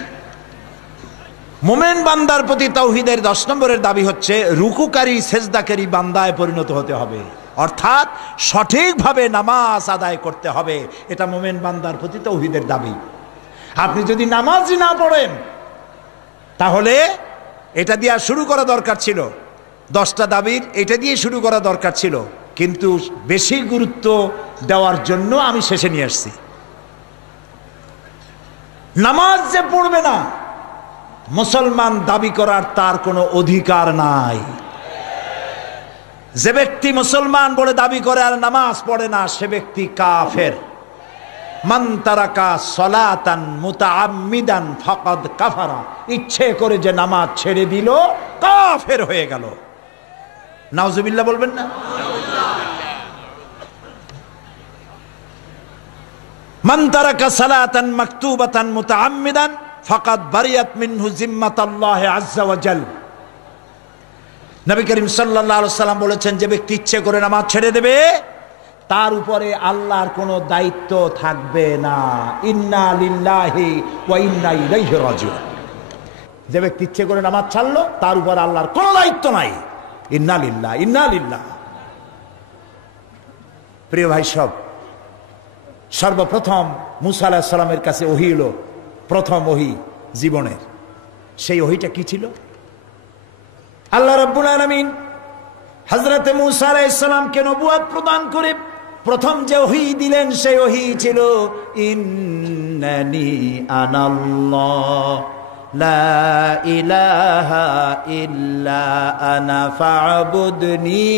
মোমেন বান্দার প্রতি তাওহীদের 10 নম্বরের দাবি হচ্ছে রুকুকারী, সেজদাকারী বান্দায় পরিণত হতে হবে, অর্থাৎ সঠিকভাবে নামাজ আদায় করতে হবে। এটা মোমেন বান্দার প্রতি তাওহীদের দাবি। আপনি যদি নামাজই না পড়েন, তাহলে এটা দিয়ে শুরু করা দরকার ছিল, 10টা দাবির এটা দিয়ে শুরু করা দরকার ছিল, কিন্তু বেশি গুরুত্ব দেওয়ার জন্য আমি শেষে নিয়ে আসছি। নামাজ যে পড়বে না, মুসলমান দাবি করার তার কোনো অধিকার নাই। যে ব্যক্তি মুসলমান বলে দাবি করে আর নামাজ পড়ে না, সে ব্যক্তি কাফের। মান তারাকা সলাতান মুতাআম্মিদান ফাকাদ কাফারা, ইচ্ছে করে যে নামাজ ছেড়ে দিল কাফের হয়ে গেল। নাউজুবিল্লাহ বলবেন না? মান তারাকা সালাতান মাকতুবাতান মুতাআম্মিদান ফাকাদ বারিয়াত মিনহু জিম্মাতুল্লাহি আযজা ওয়া জাল। নবী করিম সাল্লাল্লাহু আলাইহি ওয়াসাল্লাম বলেছেন, যে ব্যক্তি ইচ্ছে করে নামাজ ছেড়ে দেবে তার উপরে আল্লাহর কোনো দায়িত্ব থাকবে না। ইন্না লিল্লাহি ওয়া ইন্না ইলাইহি রাজিউন। যে ব্যক্তি ইচ্ছে করে নামাজ ছাড়লো তার উপর আল্লাহর কোনো দায়িত্ব নাই। ইন্না লিল্লাহ, ইন্না লিল্লাহ। প্রিয় ভাই সব, সর্বপ্রথম মুসা আলাইহিস সালামের কাছে ওহী এলো, প্রথম ওহী জীবনের। সেই ওহীটা কি ছিল? আল্লাহ রাব্বুল আলামিন হযরত মুসা আলাইহিস সালামকে নবুয়ত প্রদান করে প্রথম যে ওহী দিলেন, সেই ওহী ছিল ইন্নানি আনাল্লাহ লা ইলাহা ইল্লা আনা ফা'বুদনি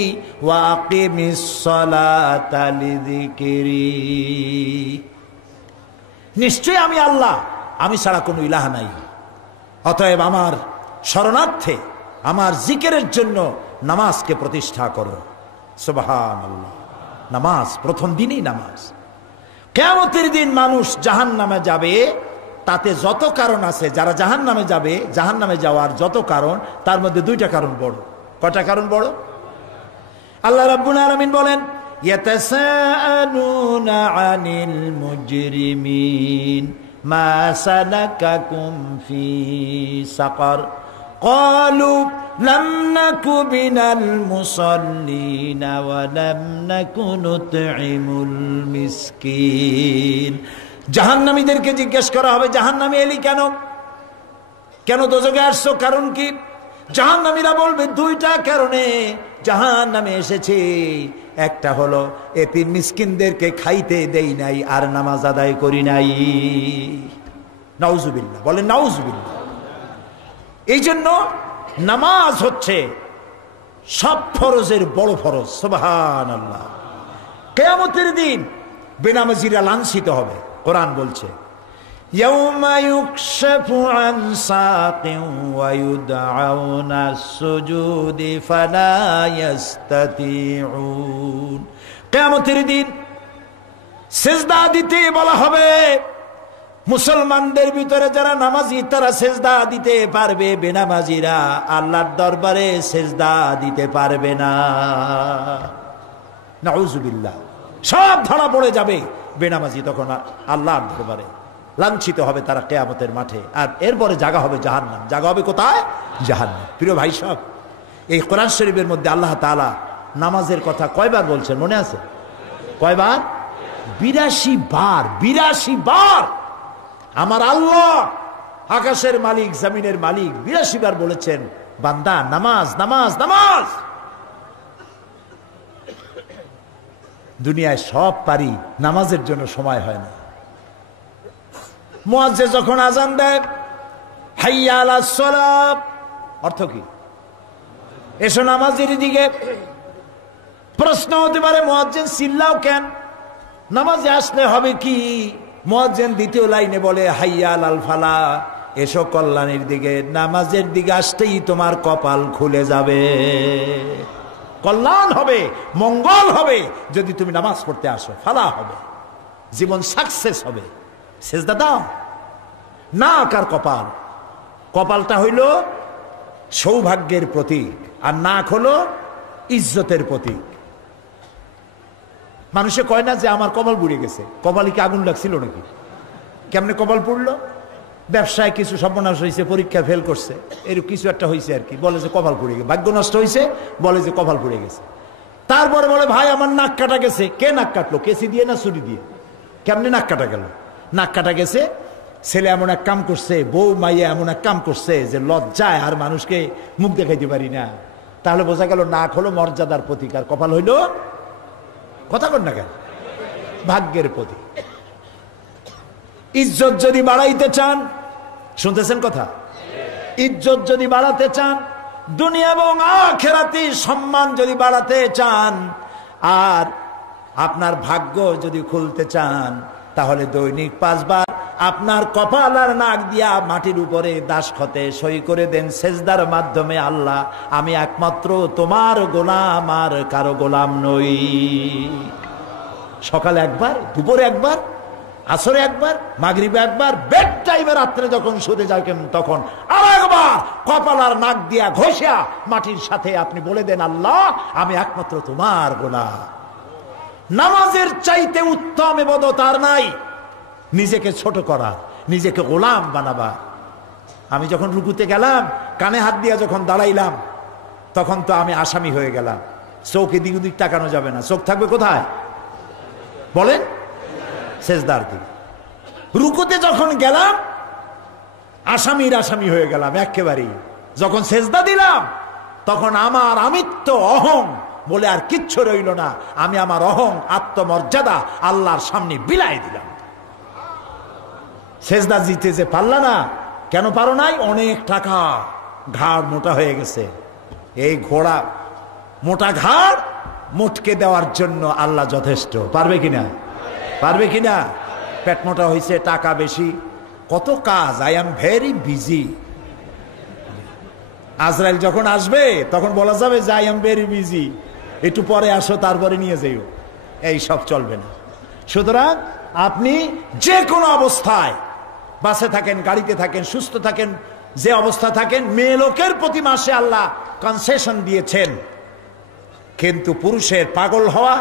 ওয়া আকিমিস সালাতা লিযিকরি। নিশ্চয় আমি আল্লাহ, আমি ছাড়া কোনো ইলাহ নাই, অতএব আমার শরণার্থে, আমার জিকিরের জন্য নামাজকে প্রতিষ্ঠা করো। সুবহানাল্লাহ। নামাজ প্রথম দিনই নামাজ। কিয়ামতের দিন মানুষ জাহান্নামে যাবে, তাতে যত কারণ আছে, যারা জাহান্নামে যাবে, জাহান্নামে যাওয়ার যত কারণ, তার মধ্যে 2টা কারণ বড়। কয়টা কারণ বড়? আল্লাহ রাব্বুল আলামিন বলেন, ইয়াতাসাআলুনা আনিল মুজরিমিন মা সালাকাকুম ফি সাকার ক্বালু লাম নাকু মিনাল মুসাল্লিনা ওয়া লাম নাকু নুতঈমুল মিসকিন। জাহান্নামীদেরকে জিজ্ঞেস করা হবে, জাহান্নামী এলি কেন? কেন দোজখে আসছো? কারণ কি? জাহান্নামীরা বলবে 2টা কারণে জাহান্নামে এসেছে। একটা হলো এতিম মিসকিনদেরকে খাইতে দেই নাই আর নামাজ আদায় করি নাই। নাউজুবিল্লাহ বলেন, নাউজুবিল্লাহ। এই জন্য নামাজ হচ্ছে সব ফরজের বড় ফরজ। সুবহানাল্লাহ। কিয়ামতের দিন বেনামাজিরা লাঞ্ছিত হবে। কোরআন বলছে, ইয়াউমা ইউকশাফু আন সাকিন ওয়া ইউদআউনা আস-সুজুদি ফালা ইস্তাতিউন। কিয়ামতের দিন সিজদা দিতে বলা হবে। মুসলমানদের ভিতরে যারা নামাজি তারা সিজদা দিতে পারবে, বেনামাজিরা আল্লাহর দরবারে সিজদা দিতে পারবে না। নাউজুবিল্লাহ। সব ধরা পড়ে যাবে বেনামাজি তখন আল্লাহর দরবারে লাঞ্ছিত হবে তারা কিয়ামতের মাঠে। আর এরপরে জায়গা হবে জাহান্নাম। জায়গা হবে কোথায়? জাহান্নাম। প্রিয় ভাই সব, এই কোরআন শরীফের মধ্যে আল্লাহ তাআলা নামাজের কথা কয়বার বলছেন মনে আছে? কয়বার? 82 বার। 82 বার আমার আল্লাহ আকাশের মালিক, জমিনের মালিক 82 বার বলেছেন, বান্দা নামাজ নামাজ নামাজ। দুনিয়ায় সব পারি, নামাজের জন্য সময় হয় না। মুয়াজ্জিন যখন আজান দেয়, হাইয়া আলাস সালাত, অর্থ কি? এসো নামাজের দিকে। প্রশ্ন হতে পারে, মুয়াজ্জিন চিল্লাও কেন? নামাজে আসলে হবে কি? মুয়াজ্জিন দ্বিতীয় লাইনে বলে, হাইয়া আলাল ফালাহ, এসো কল্যাণের দিকে। নামাজের দিকে আসতেই তোমার কপাল খুলে যাবে, কল্যাণ হবে, মঙ্গল হবে যদি তুমি নামাজ পড়তে আসো। ফালাহ হবে, জীবন সাকসেস হবে। সেজদা দাও। নাক আর কপাল, কপালটা হইল সৌভাগ্যের প্রতীক, আর নাক হলো ইজ্জতের প্রতীক। মানুষে কয় না যে আমার কপাল পুড়ে গেছে। কপালে কি আগুন লাগছিল নাকি? কেমনে কপাল পুড়লো? ব্যবসায় কিছু সর্বনাশ হয়েছে, পরীক্ষা ফেল করছে, এরকম কিছু একটা হয়েছে আর কি, বলে যে কপাল পুড়ে গেছে। ভাগ্য নষ্ট হয়েছে, বলে যে কপাল পুড়ে গেছে। তারপরে বলে, ভাই আমার নাক কাটা গেছে। কে নাক কাটলো? কেসি দিয়ে না ছুরি দিয়ে? কেমনে নাক কাটা গেল? নাক কাটা গেছে, ছেলে এমন এক কাম করছে, বউ মাইয়া এমন এক কাম করছে যে লজ্জায় আর মানুষকে মুখ দেখাইতে পারি না। তাহলে বোঝা গেল নাক হলো মর্যাদার প্রতীক, আর কপাল হইল, কথা কর না কেন, ভাগ্যের প্রতীক। ইজ্জত যদি বাড়াইতে চান, শুনতেছেন কথা, ইজ্জত যদি বাড়াতে চান, দুনিয়া এবং আখিরাতে সম্মান যদি বাড়াতে চান, আর আপনার ভাগ্য যদি খুলতে চান, তাহলে দৈনিক 5 বার আপনার কপাল আর নাক দিয়া মাটির উপরে দাসখতে সই করে দেন সেজদার মাধ্যমে, আল্লাহ আমি একমাত্র তোমার গোলাম, আর কারো গোলাম নই। সকালে একবার, দুপুরে একবার, আসরে একবার, মাগরিবে একবার, বেড টাইমে রাত্রে যখন শুতে যাবেন তখন আরেকবার কপাল আর নাক দিয়া ঘষা মাটির সাথে আপনি বলে দেন, আল্লাহ আমি একমাত্র তোমার গোলাম। নামাজের চাইতে উত্তম ইবাদত আর নাই নিজেকে ছোট করা, নিজেকে গোলাম বানাবা। আমি যখন রুকুতে গেলাম, কানে হাত দিয়া যখন দাঁড়াইলাম, তখন তো আমি আসামি হয়ে গেলাম। চোখ এদিক ওদিক তাকানো যাবে না, চোখ থাকবে কোথায় বলেন? সেজদার দিকে। রুকুতে যখন গেলাম, আসামির আসামি হয়ে গেলাম একেবারেই। যখন সেজদা দিলাম, তখন আমার আমিত্ব অহং বলে আর কিচ্ছু রইল না। আমি আমার অহং আত্মমর্যাদা আল্লাহর সামনে বিলাই দিলাম। সেজদা দিতে যে পারলা না, কেন পারো নাই? অনেক টাকা, ঘাড় মোটা হয়ে গেছে। এই ঘোড়া মোটা ঘাড় মোটকে দেওয়ার জন্য আল্লাহ যথেষ্ট। পারবে কিনা? পারবে কিনা? পেট মোটা হয়েছে, টাকা বেশি, কত কাজ, আই এম ভেরি বিজি। আজরাইল যখন আসবে তখন বলা যাবে যে আই এম ভেরি বিজি, একটু পরে আসো, তারপরে নিয়ে যাইও। এই সব চলবে না। সুতরাং আপনি যে কোনো অবস্থায়, বাসে থাকেন, গাড়িতে থাকেন, সুস্থ থাকেন, যে অবস্থা থাকেন, মেয়ে লোকের প্রতি মাসে আল্লাহ কনসেশন দিয়েছেন, কিন্তু পুরুষের পাগল হওয়া,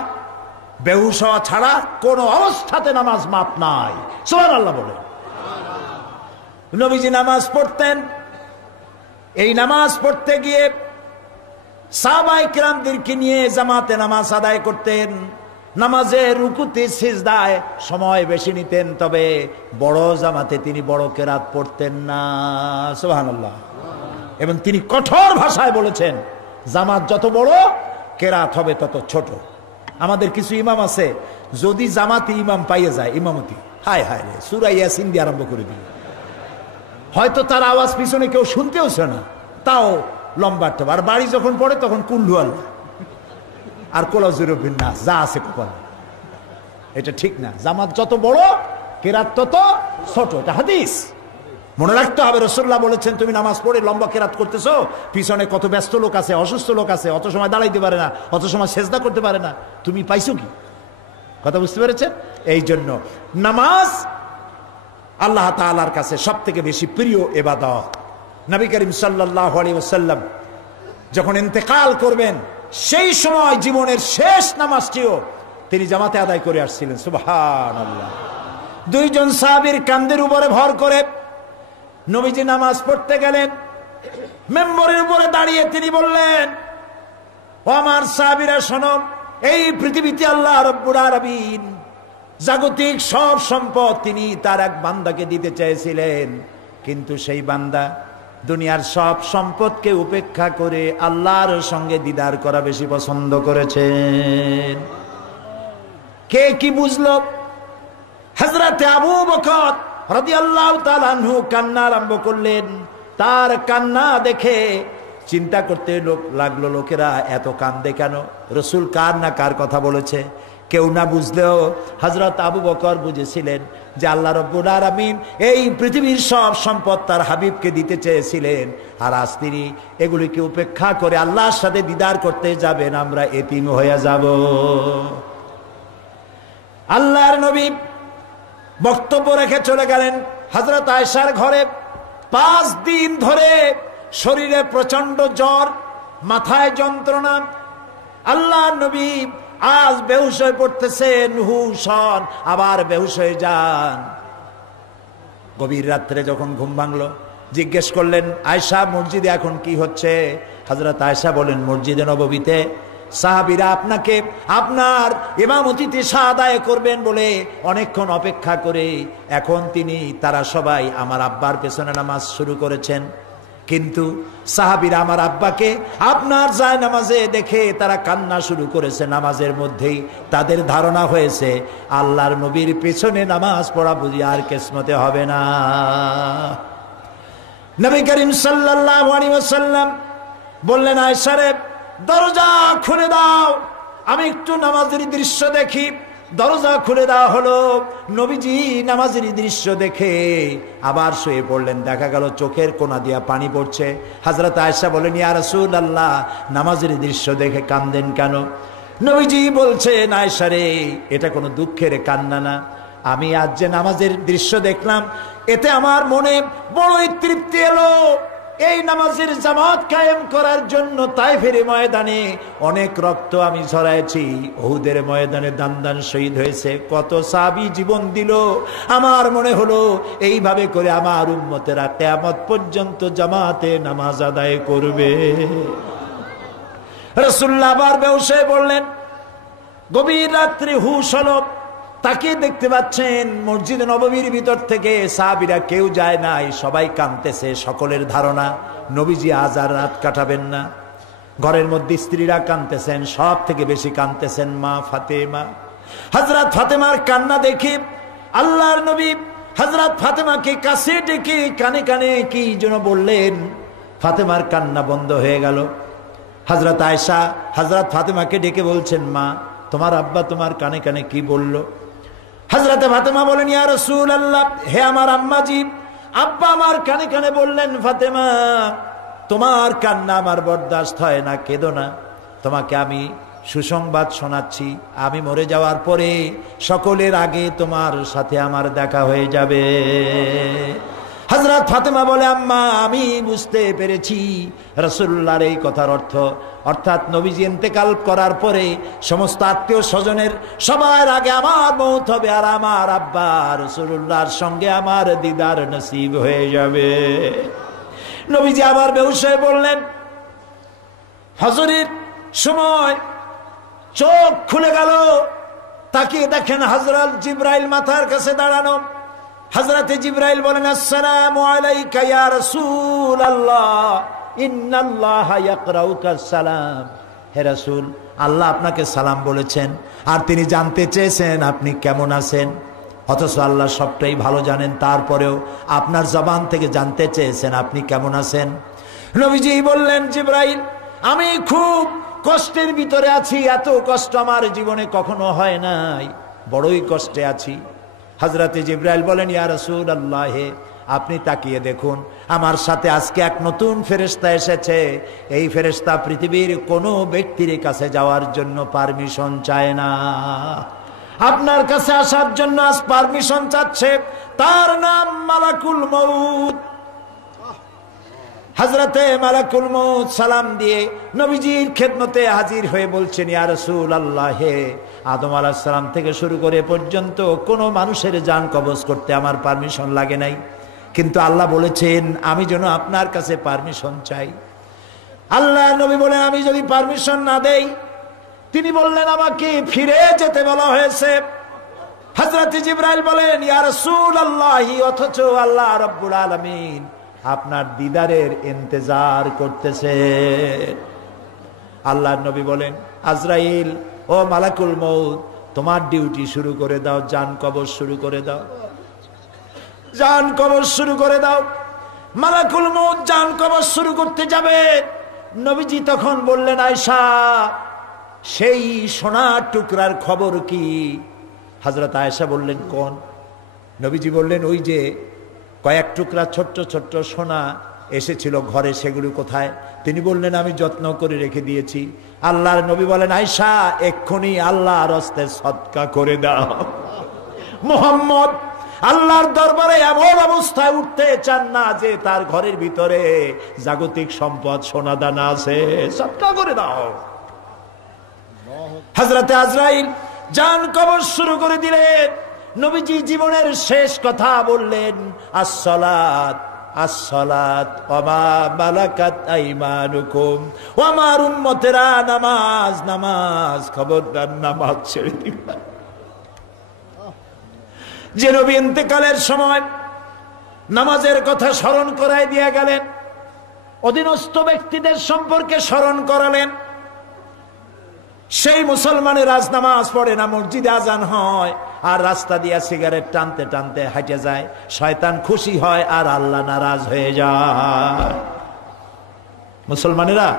বেহুশ হওয়া ছাড়া কোন অবস্থাতে নামাজ মাপ নাই। সুবহানাল্লাহ বলে। নবীজি নামাজ পড়তেন, এই নামাজ পড়তে গিয়ে সাহাবায়ে কিরামদেরকে নিয়ে জামাতে নামাজ আদায় করতেন। নামাজের রুকুতে সিজদায় সময় বেশি নিতেন, তবে বড় জামাতে তিনি বড় কেরাত পড়তেন না। সুবহানাল্লাহ। এবং তিনি কঠোর ভাষায় বলেছেন, জামাত যত বড়, কেরাত হবে তত ছোট। আমাদের কিছু ইমাম আছে, যদি জামাতি ইমাম পাইয়ে যায় ইমামতি, হায় হায় রে, সূরা ইয়াসিন দিয়ে আরম্ভ করে দিল। হয়তো তার আওয়াজ পিছনে কেউ শুনতেও না, তাও লম্বা একটা, আর বাড়ি যখন পড়ে তখন কুল্লু আল্লাহ আর কোলাজুরবিন নাস যা আছে কপাল। এটা ঠিক না। জামাত যত বড়, কেরাত তত ছোট, এটা হাদিস। মনে রাখতে হবে, রাসূলুল্লাহ বলেছেন, তুমি নামাজ পড়ে লম্বা কেরাত করতেছো, পিছনে কত ব্যস্ত লোক আছে, অসুস্থ লোক আছে, অত সময় দাঁড়াইতে পারে না, অত সময় সেজদা করতে পারে না, তুমি পাইছো কি? কথা বুঝতে পেরেছেন? এই জন্য নামাজ আল্লাহ তাআলার কাছে সব থেকে বেশি প্রিয় ইবাদত। নবী করিম সাল্লাল্লাহু আলাইহি ওয়াসাল্লাম যখন ইন্তেকাল করবেন, সেই সময় জীবনের শেষ নামাজটিও তিনি জামাতে আদায় করে আসছিলেন। সুবহানাল্লাহ। 2 জন সাহাবীর কাঁধের উপরে ভর করে নবীজি নামাজ পড়তে গেলেন। মেম্বরের উপরে দাঁড়িয়ে তিনি বললেন, ও আমার সাহাবীরা শোনো, এই পৃথিবীতে আল্লাহ রাব্বুল আলামিন জাগতিক সব সম্পদ তিনি তার এক বান্দাকে দিতে চেয়েছিলেন, কিন্তু সেই বান্দা দুনিয়ার সব সম্পদকে উপেক্ষা করে আল্লাহর সঙ্গে দিদার করা বেশি পছন্দ করেছেন। কে কি বুঝলো? হযরতে আবু বকর রাদিয়াল্লাহু তাআলা আনহু কান্না আরম্ভ করলেন। তার কান্না দেখে চিন্তা করতে লাগলো, লোকেরা এত কান্দে কেন? রাসূল কার না কার কথা বলেছে? কেউ না বুঝলেও হযরত আবু বকর বুঝেছিলেন যে আল্লাহ রাব্বুল আলামিন এই পৃথিবীর সব সম্পদ তার হাবিবকে দিতে চেয়েছিলেন, আর আজ তিনি এগুলিকে উপেক্ষা করে আল্লাহর সাথে দিদার করতে যাবেন, আমরা এতিম হয়ে যাব। আল্লাহর নবী বক্তব্য রেখে চলে গেলেন হযরত আয়েশার ঘরে। 5 দিন ধরে শরীরে প্রচন্ড জ্বর, মাথায় যন্ত্রণা। আল্লাহর নবী আজ বেহুশ হয়ে পড়তেছেন, হুশ হন, আবার বেহুশ হয়ে যান। গভীর রাত্রে যখন ঘুম ভাঙলো, জিজ্ঞেস করলেন, আয়েশা মসজিদে এখন কি হচ্ছে? হযরত আয়েশা বলেন, মসজিদে নববীতে সাহাবীরা আপনাকে আপনার ইমামতিতে আদায় করবেন বলে অনেকক্ষণ অপেক্ষা করে এখন তারা সবাই আমার আব্বার পেছনে নামাজ শুরু করেছেন। কিন্তু সাহাবীরা আমার আব্বাকে আপনার জায়নামাজে দেখে তারা কান্না শুরু করেছে নামাজের মধ্যেই। তাদের ধারণা হয়েছে আল্লাহর নবীর পেছনে নামাজ পড়া বুঝি আর কিসমতে হবে না। নবী করিম সাল্লাল্লাহু আলাইহি ওয়াসাল্লাম বললেন, আয়েশা রে, দরজা খুলে দাও, আমি একটু নামাজের দৃশ্য দেখি। দরজা খুলে দেওয়া হলো। নবীজি নামাজের দৃশ্য দেখে আবার শুয়ে পড়লেন। দেখা গেল চোখের কোনা দিয়া পানি পড়ছে। হযরত আয়েশা বলেন, ইয়া রাসূলুল্লাহ, নামাজের দৃশ্য দেখে কাঁদেন কেন? নবীজি বলছেন, আয়েশা রে, এটা কোনো দুঃখের কান্না না। আমি আজ যে নামাজের দৃশ্য দেখলাম, এতে আমার মনে বড়ই তৃপ্তি এলো। এই নামাজের জামাত কায়েম করার জন্য তায়েফের ময়দানে অনেক রক্ত আমি ঝরাইছি, উহুদের ময়দানে দান দান শহীদ হয়েছে, কত সাহাবী জীবন দিল। আমার মনে হলো এইভাবে করে আমার উম্মতেরা কিয়ামত পর্যন্ত জামাতে নামাজ আদায় করবে। রাসূলুল্লাহ আবার বেহুশ হয়ে পড়লেন। গভীর রাত্রে হুশ হলো, তাকে দেখতে পাচ্ছেন মসজিদে নববীর ভিতর থেকে সাহাবীরা কেউ যায় নাই, সবাই কাঁদতেছে। সকলের ধারণা নবীজি আজ আর রাত কাটাবেন না। ঘরের মধ্যে স্ত্রীরা কাঁদতেছেন, সব থেকে বেশি কাঁদতেছেন মা ফাতেমা। হযরত ফাতেমার কান্না দেখে আল্লাহর নবী হযরত ফাতেমাকে কাছে ডেকে কানে কানে কি যেন বললেন। ফাতেমার কান্না বন্ধ হয়ে গেল। হযরত আয়েশা হযরত ফাতেমাকে ডেকে বলছেন, মা, তোমার আব্বা তোমার কানে কানে কি বলল? হযরতে ফাতেমা বলেন, ইয়া রাসূলুল্লাহ, হে আমার আম্মাজি, আব্বা আমার কানে কানে বললেন, ফাতেমা, তোমার কান্না আমার বরদাস্ত হয় না, কেঁদো না। তোমাকে আমি সুসংবাদ শোনাচ্ছি, আমি মরে যাওয়ার পরে সকলের আগে তোমার সাথে আমার দেখা হয়ে যাবে। হযরত ফাতেমা বলে, আম্মা, আমি বুঝতে পেরেছি রাসূলুল্লাহর এই কথার অর্থ, অর্থাৎ নবীজি ইন্তেকাল করার পরে সমস্ত আত্মীয় স্বজনের সবার আগে আমার মওত হবে, আর আমার আব্বা রাসূলুল্লাহর সঙ্গে আমার দিদার নসিব হয়ে যাবে। নবীজি আবার বেহুশ হয়ে পড়লেন। ফজরের সময় চোখ খুলে গেল, তাকিয়ে দেখেন হযরত জিবরাইল মাথার কাছে দাঁড়ানো। হযরতে জিবরাইল বলেন, আসসালামু আলাইকা ইয়া রাসূলুল্লাহ, ইন্নাল্লাহা ইয়াকরাউকা সালাম। হে রাসূল, আল্লাহ আপনাকে সালাম বলেছেন, আর তিনি জানতে চেয়েছেন আপনি কেমন আছেন। অথচ আল্লাহ সবটাই ভালো জানেন, তারপরেও আপনার জবান থেকে জানতে চেয়েছেন আপনি কেমন আছেন। নবীজি বললেন, জিবরাইল, আমি খুব কষ্টের ভিতরে আছি, এত কষ্ট আমার জীবনে কখনো হয় নাই, বড়ই কষ্টে আছি। হযরতে জিবরাইল বলেন, ইয়া রাসূলুল্লাহ, আপনি তাকিয়ে দেখুন, আমার সাথে আজকে এক নতুন ফেরেশতা এসেছে। এই ফেরেশতা পৃথিবীর কোনো ব্যক্তির কাছে যাওয়ার জন্য পারমিশন চায় না, আপনার কাছে আসার জন্য আজ পারমিশন চাচ্ছে। তার নাম মালাকুল মউত। হযরতে মালাকুল মউত সালাম দিয়ে নবীজির খেদমতে হাজির হয়ে বলছেন, ইয়া রাসূলুল্লাহ, আদম আলাইহিস সালাম থেকে শুরু করে পর্যন্ত কোনো মানুষের জান কবজ করতে আমার পারমিশন লাগে নাই, কিন্তু আল্লাহ বলেছেন আমি যেন আপনার কাছে পারমিশন চাই। আল্লাহ নবী বলেন, আমি যদি পারমিশন না দেই? তিনি বললেন, আমাকে ফিরে যেতে বলা হয়েছে। হযরত জিবরাইল বলেন, ইয়া রাসূলুল্লাহ, অথচ আল্লাহ রাব্বুল আলামিন আপনার দিদারের ইন্তজার করতেছে। আল্লাহর নবী বলেন, আজরাইল, ও মালাকুল মউত, তোমার ডিউটি শুরু করে দাও, জান কবজ শুরু করে দাও, জান কবজ শুরু করে দাও। মালাকুল মউত জান কবজ শুরু করতে যাবে। নবীজি তখন বললেন, আয়েশা, সেই সোনার টুকরার খবর কি? হযরত আয়েশা বললেন, কোন? নবীজি বললেন, ওই যে কয়েক টুকরা ছোট্ট ছোট্ট সোনা এসেছিল ঘরে, সেগুলো কোথায়? তিনি বললেন, আমি যত্ন করে রেখে দিয়েছি। আল্লাহর নবী বলেন, আয়েশা, এক্ষুনি আল্লাহর হস্তে সদকা করে দাও। মুহাম্মদ আল্লাহর দরবারে এমন অবস্থায় উঠতে চান না যে তার ঘরের ভিতরে জাগতিক সম্পদ সোনা দানা আছে, সদকা করে দাও। হযরতে আজরাইল জান কবজ শুরু করে দিলেন। নবীজি জীবনের শেষ কথা বললেন, আসসালাত আসসালাত ওয়া মা মালাকাত আইমানুকুম। ও আমার উম্মতেরা, নামাজ নামাজ, খবরদার নামাজ ছেড়ে দিবা। যে নবী ইন্তেকালের সময় নামাজের কথা স্মরণ করায় দিয়ে গেলেন, অধীনস্থ ব্যক্তিদের সম্পর্কে স্মরণ করালেন, সেই মুসলমানের আজ নামাজ পড়ে না, মসজিদে আজান হয় আর রাস্তা দিয়া সিগারেট টানতে টানতে হাঁটে যায়। শয়তান খুশি হয় আর আল্লাহ নারাজ হয়ে যায়। মুসলমানেরা,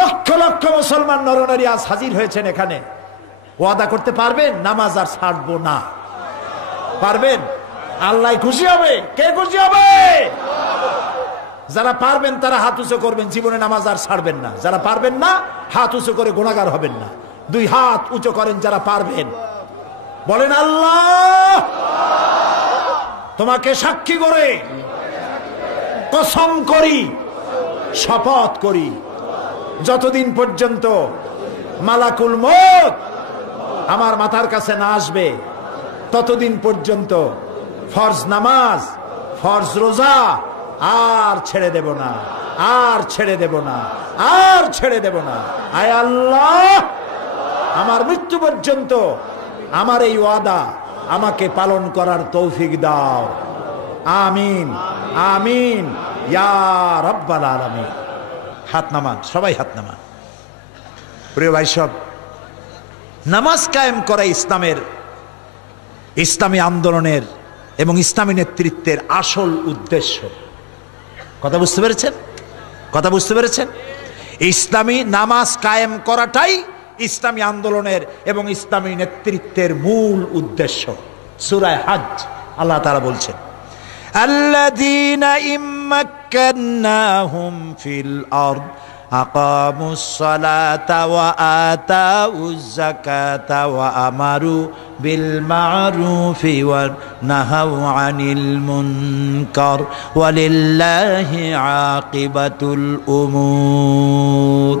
লক্ষ লক্ষ মুসলমান নরনারী আজ হাজির হয়েছেন এখানে। ওয়াদা করতে পারবেন নামাজ আর ছাড়বো না? পারবেন? আল্লাহ খুশি হবে? কে খুশি হবে? যারা পারবেন তারা হাত উঁচু করবেন, জীবনে নামাজ আর ছাড়বেন না। যারা পারবেন না, হাত উঁচু করে গুনাহগার হবেন না। দুই হাত উঁচু করেন যারা পারবেন, বলেন, আল্লাহ তোমাকে সাক্ষী করে কসম করি, শপথ করি, যতদিন পর্যন্ত মালাকুল মউত আমার মাথার কাছে না আসবে, ততদিন পর্যন্ত ফরজ নামাজ, ফরজ রোজা আর ছেড়ে দেব না, আর ছেড়ে দেব না, আর ছেড়ে দেব না। আয় আল্লাহ, আমার মৃত্যু পর্যন্ত আমার এই ওয়াদা আমাকে পালন করার তৌফিক দাও। আমিন আমিন ইয়া রাব্বাল আলামিন। হাত নামান, সবাই হাত নামান। প্রিয় ভাই সব, নামাজ কায়েম করা ইসলামী আন্দোলনের এবং ইসলামী নেতৃত্বের আসল উদ্দেশ্য। কথা বুঝতে পেরেছেন? কথা বুঝতে পেরেছেন? ইসলামী নামাজ কায়েম করাটাই ইসলামী আন্দোলনের এবং ইসলামী নেতৃত্বের মূল উদ্দেশ্য। সূরা হজ আল্লাহ তাআলা বলছেন, আল্লাযীনা ইম্মাক্কান্নাহুম ফিল আরদ আকামুস সালাতা ওয়া আতাউজ যাকাতা ওয়া আমারু বিল মা'রুফি ওয়া নাহাউ আনিল মুনকার ওয়ালিল্লাহি আকিবাতুল উমুর।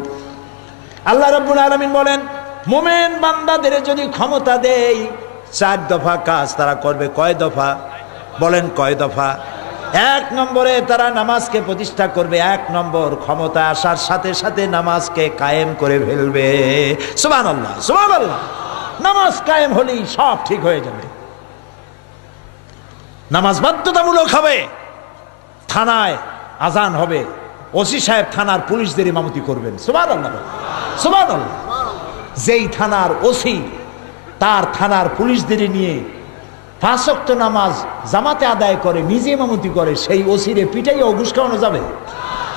আল্লাহ রাব্বুল আলামিন বলেন, মুমিন বান্দাদের যদি ক্ষমতা দেই, 4 দফা কাজ তারা করবে। কয় দফা? বলেন কয় দফা? 1 নম্বরে তারা নামাজকে প্রতিষ্ঠা করবে। 1 নম্বর, ক্ষমতা আসার সাথে সাথে নামাজকে কায়েম করে ফেলবে। সুবহানাল্লাহ সুবহানাল্লাহ। নামাজ কায়েম হলেই সব ঠিক হয়ে যাবে। নামাজ বাধ্যতামূলক হবে। থানায় আজান হবে, ওসি সাহেব থানার পুলিশদের ইমামতি করবেন। সুবহানাল্লাহ সুবহানাল্লাহ। যেই থানার ওসি তার থানার পুলিশদের নিয়ে 5 ওয়াক্ত নামাজ জামাতে আদায় করে, নিজে ইমামতি করে, সেই ওসিরে পিটাইও ঘুষ খাওয়ানো যাবে?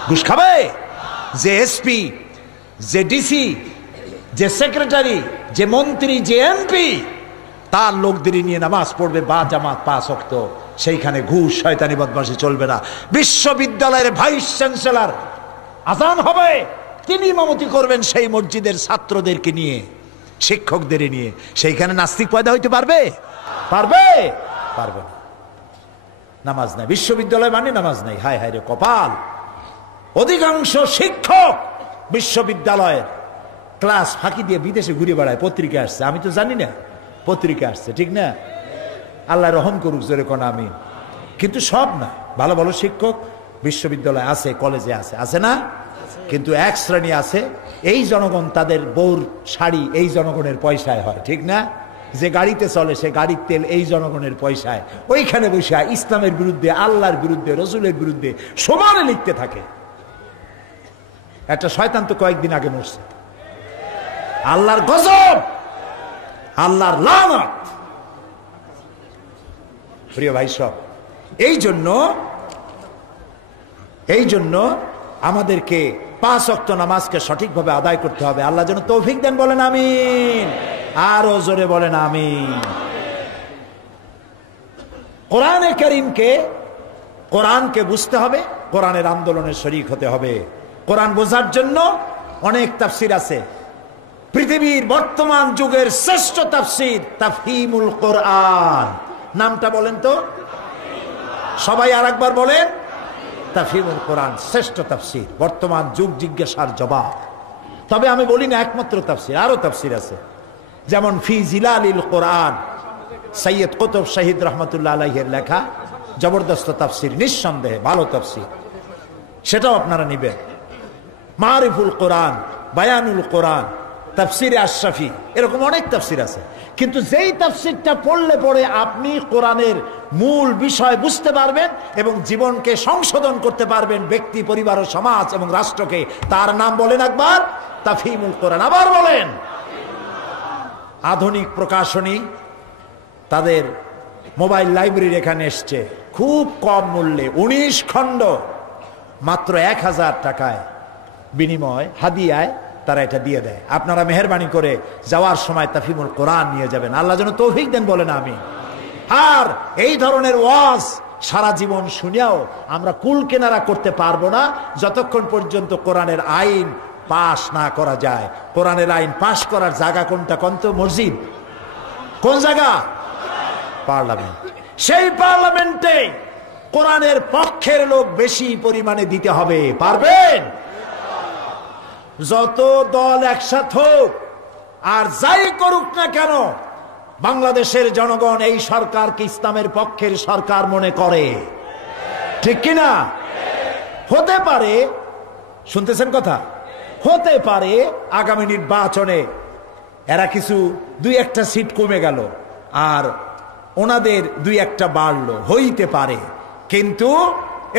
ঘুষ খাবে? যে এসপি, যে ডিসি, যে সেক্রেটারি, যে মন্ত্রী, যে এমপি, তার লোকদের নিয়ে নামাজ পড়বে বা জামাত 5 ওয়াক্ত, সেইখানে ঘুষ শয়তানি বদমাশি চলবে না। বিশ্ববিদ্যালয়ের ভাইস চ্যান্সেলর আজান হবে, তিনি ইমামতি করবেন সেই মসজিদের ছাত্রদেরকে নিয়ে, শিক্ষকদের নিয়ে। সেইখানে নাস্তিক পয়দা হইতে পারবে? পারবে? পারবে না। নামাজ নাই, বিশ্ববিদ্যালয় মানে নামাজ নাই। হায় হায় রে কপাল। অধিকাংশ শিক্ষক বিশ্ববিদ্যালয়ের ক্লাস ফাঁকি দিয়ে বিদেশে ঘুরে বেড়ায়। পত্রিকা আসছে, আমি তো জানি না, পত্রিকা আসছে, ঠিক না? আল্লাহ রহম করুক, জোরে কোন আমিন। কিন্তু সব না, ভালো ভালো শিক্ষক বিশ্ববিদ্যালয় আছে, কলেজে আছে, আছে না? কিন্তু এক শ্রেণী আছে, এই জনগণ, তাদের বউর শাড়ি এই জনগণের পয়সায় হয়, ঠিক না? যে গাড়িতে চলে সে গাড়ির তেল এই জনগণের পয়সায়, ওইখানে বসে ইসলামের বিরুদ্ধে, আল্লাহর বিরুদ্ধে, রসুলের বিরুদ্ধে সমানে লিখতে থাকে। একটা শয়তান তো কয়েকদিন আগে মরছে। আল্লাহর গজব, আল্লাহর লানত। প্রিয় ভাই সব, এই জন্য আমাদেরকে 5 ওয়াক্ত নামাজকে সঠিকভাবে আদায় করতে হবে। আল্লাহ যেন তৌফিক দেন, বলেন আমিন। আরো জোরে বলেন আমিন। কোরআনে কারীমকে, কোরআনকে বুঝতে হবে, কোরআনের আন্দোলনে শরীক হতে হবে। কোরআন বোঝার জন্য অনেক তাফসির আছে। পৃথিবীর বর্তমান যুগের শ্রেষ্ঠ তাফসির তাফহিমুল কোরআন। নামটা বলেন তো সবাই, আরেকবার বলেন। তাফহিমুল কোরআন শ্রেষ্ঠ তাফসির, বর্তমান যুগ জিজ্ঞাসার জবাব। তবে আমি বলি না একমাত্র তাফসির, আরো তাফসির আছে। যেমন ফি জিলালিল কোরআন, সৈয়দ কুতুব শহীদ রহমতুল্লাহ আলাইহির লেখা জবরদস্ত তাফসির, নিঃসন্দেহে ভালো তাফসির, সেটাও আপনারা নিবেন। মারিফুল কোরআন, বায়ানুল কোরআন, তাফসিরে আশরাফি, এরকম অনেক তাফসির আছে। কিন্তু যেই তাফসিরটা পড়লে পরে আপনি কোরআনের মূল বিষয় বুঝতে পারবেন এবং জীবনকে সংশোধন করতে পারবেন, ব্যক্তি, পরিবার ও সমাজ এবং রাষ্ট্রকে, তার নাম বলেন একবার তাফহিমুল কোরআন। আবার বলেন। আধুনিক প্রকাশনী তাদের মোবাইল লাইব্রেরির এখানে এসছে, খুব কম মূল্যে 19 খণ্ড মাত্র 1000 টাকায় বিনিময়, হাদিয়ায় তারা এটা দিয়ে দেয়। আপনারা মেহেরবানি করে যাওয়ার সময় তাফহিমুল কোরআন নিয়ে যাবেন। আল্লাহ যেন তৌফিক দেন, বলেন আমিন। আর এই ধরনের ওয়াজ সারা জীবন শুনেও আমরা কুল কেনারা করতে পারবো না যতক্ষণ পর্যন্ত কোরআনের আইন পাশ না করা যায়। কোরআনের আইন পাশ করার জায়গা কোনটা? কোনটা? মসজিদ। কোন জায়গা? পার্লামেন্ট। সেই পার্লামেন্টে কোরআনের পক্ষের লোক বেশি পরিমাণে দিতে হবে। পারবেন? যত দল একসাথ হোক আর যাই করুক না কেন, বাংলাদেশের জনগণ এই সরকারকে ইসলামের পক্ষের সরকার মনে করে, ঠিক কিনা? হতে পারে, শুনতেছেন কথা, হতে পারে আগামী নির্বাচনে এরা কিছু 2-1টা সিট কমে গেল আর ওনাদের 2-1টা বাড়লো, হইতে পারে। কিন্তু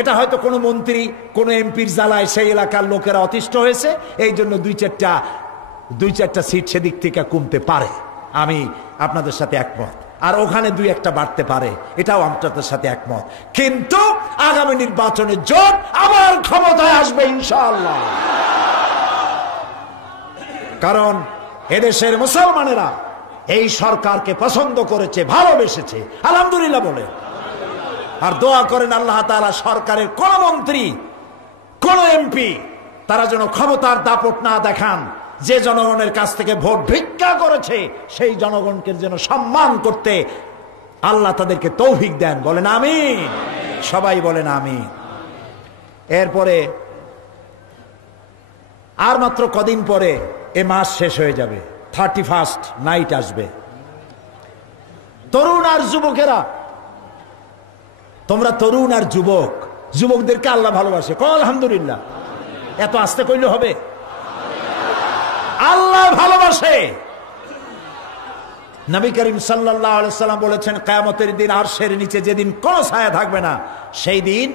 এটা হয়তো কোনো মন্ত্রী, কোনো এমপির জ্বালায় সেই এলাকার লোকেরা অতিষ্ঠ হয়েছে, এই জন্য 2-4টা সিট সেদিক থেকে কমতে পারে। আমি আপনাদের সাথে একমত। আর ওখানে 2-1টা বাড়তে পারে, এটাও আপনাদের সাথে একমত। কিন্তু আগামী নির্বাচনে জোট আবার ক্ষমতায় আসবে ইনশাআল্লাহ। কারণ এদেশের মুসলমানেরা এই সরকারকে পছন্দ করেছে, ভালোবেসেছে। আলহামদুলিল্লাহ বলে। আর দোয়া করেন আল্লাহ তাআলা সরকারের কোন মন্ত্রী, কোন এমপি তারা যেন ক্ষমতার দাপট না দেখান। যে জনগণের কাছ থেকে ভোট ভিক্ষা করেছে সেই জনগণকে যেন সম্মান করতে আল্লাহ তাদেরকে তৌফিক দেন, বলেন আমিন। সবাই বলেন আমিন। এরপরে আর মাত্র কদিন পরে এ মাস শেষ হয়ে যাবে, 31st নাইট আসবে। তরুণ আর যুবকেরা, তোমরা তরুণ আর যুবক, যুবকদেরকে আল্লাহ ভালোবাসে। কল আলহামদুলিল্লাহ। এত আস্তে কইলে হবে? আল্লাহ ভালোবাসে। নবী করিম সাল্লাল্লাহু আলাইহি সাল্লাম বলেছেন, কিয়ামতের দিন আরশের নিচে যেদিন কোনো ছায়া থাকবে না, সেই দিন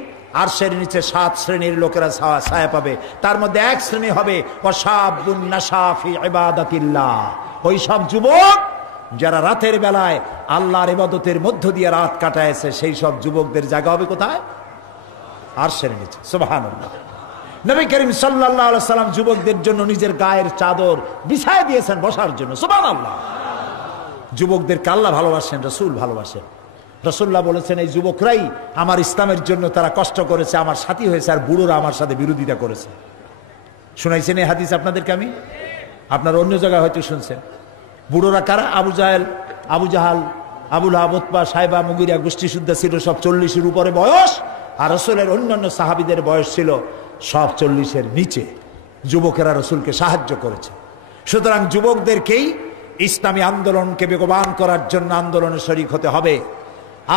আরশের নিচে 7 শ্রেণীর লোকেরা ছায়া পাবে। তার মধ্যে 1 শ্রেণী হবে ওয়াশাবুন নাশা ফি ইবাদাতিল্লাহ, ওই সব যুবক যারা রাতের বেলায় আল্লাহর ইবাদতের মধ্য দিয়ে রাত কাটায়ছে। সেই সব যুবকদের জায়গা হবে কোথায়? আরশের নিচে। সুবহানাল্লাহ। নবী করিম সাল্লাল্লাহু আলাইহি সাল্লাম যুবকদের জন্য নিজের গায়ের চাদর বিছায় দিয়েছেন বসার জন্য। সুবহানাল্লাহ। যুবকদেরকে আল্লাহ ভালোবাসেন, রাসূল ভালোবাসেন। রাসূলুল্লাহ বলেছেন, এই যুবকরাই আমার ইসলামের জন্য তারা কষ্ট করেছে, আমার সাথী হয়েছে, আর বুড়োরা আমার সাথে বিরোধিতা করেছে। শুনাইছেন এই হাদিস আপনাদেরকে আমি? আপনারা অন্য জায়গায় হয়তো শুনছেন। বুড়োরা কারা? আবু জাহাল, আবুল আহাব, উতবা, সাইবা, মুগিরা গোষ্ঠী শুদ্ধা ছিল সব 40-এর উপরে বয়স, আর রাসূলের অন্যান্য সাহাবীদের বয়স ছিল সব 40-এর নিচে। যুবকেরা রাসূলকে সাহায্য করেছে। সুতরাং যুবকদেরকেই ইসলামী আন্দোলনকে বেগবান করার জন্য আন্দোলনে শরীক হতে হবে।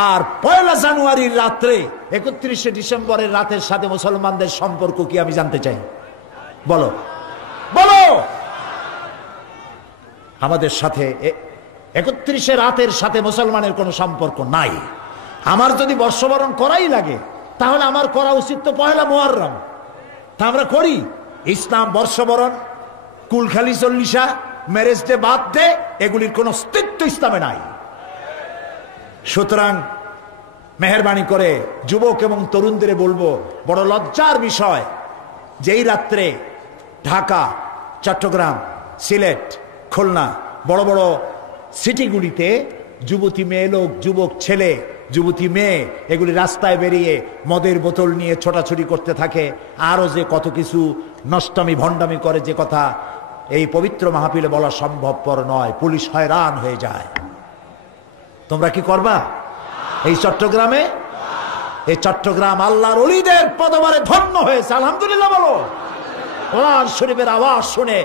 আর 1 জানুয়ারির রাত্রে, 31শে ডিসেম্বরের রাতের সাথে মুসলমানদের সম্পর্ক কি আমি জানতে চাই? বলো বলো। আমাদের সাথে 31শে রাতের সাথে মুসলমানের কোনো সম্পর্ক নাই। আমার যদি বর্ষবরণ করাই লাগে তাহলে আমার করা উচিত তো পহেলা মুহররম, তা আমরা করি। ইসলাম বর্ষবরণ, কুলখালি চল্লিশা, ম্যারেজ ডে, বার্থডে, এগুলির কোনো অস্তিত্ব ইসলামে নাই। সুতরাং মেহেরবানি করে যুবক এবং তরুণদের বলবো, বড় লজ্জার বিষয় যেই রাত্রে ঢাকা, চট্টগ্রাম, সিলেট, খুলনা, বড় বড় সিটিগুলিতে যুবতী মেয়ে লোক, যুবক ছেলে, যুবতী মেয়ে এগুলি রাস্তায় বেরিয়ে মদের বোতল নিয়ে ছোটাছুটি করতে থাকে, আরও যে কত কিছু নষ্টামি ভণ্ডামি করে, যে কথা এই পবিত্র মাহফিলে বলা সম্ভবপর নয়। পুলিশ হয়রান হয়ে যায়। তোমরা কি করবা এই চট্টগ্রামে? এই চট্টগ্রাম আল্লাহর ওলিদের পদবারে ধন্য হয়েছে, আলহামদুলিল্লাহ বলো। কোরআন শরীফের আওয়াজ শুনে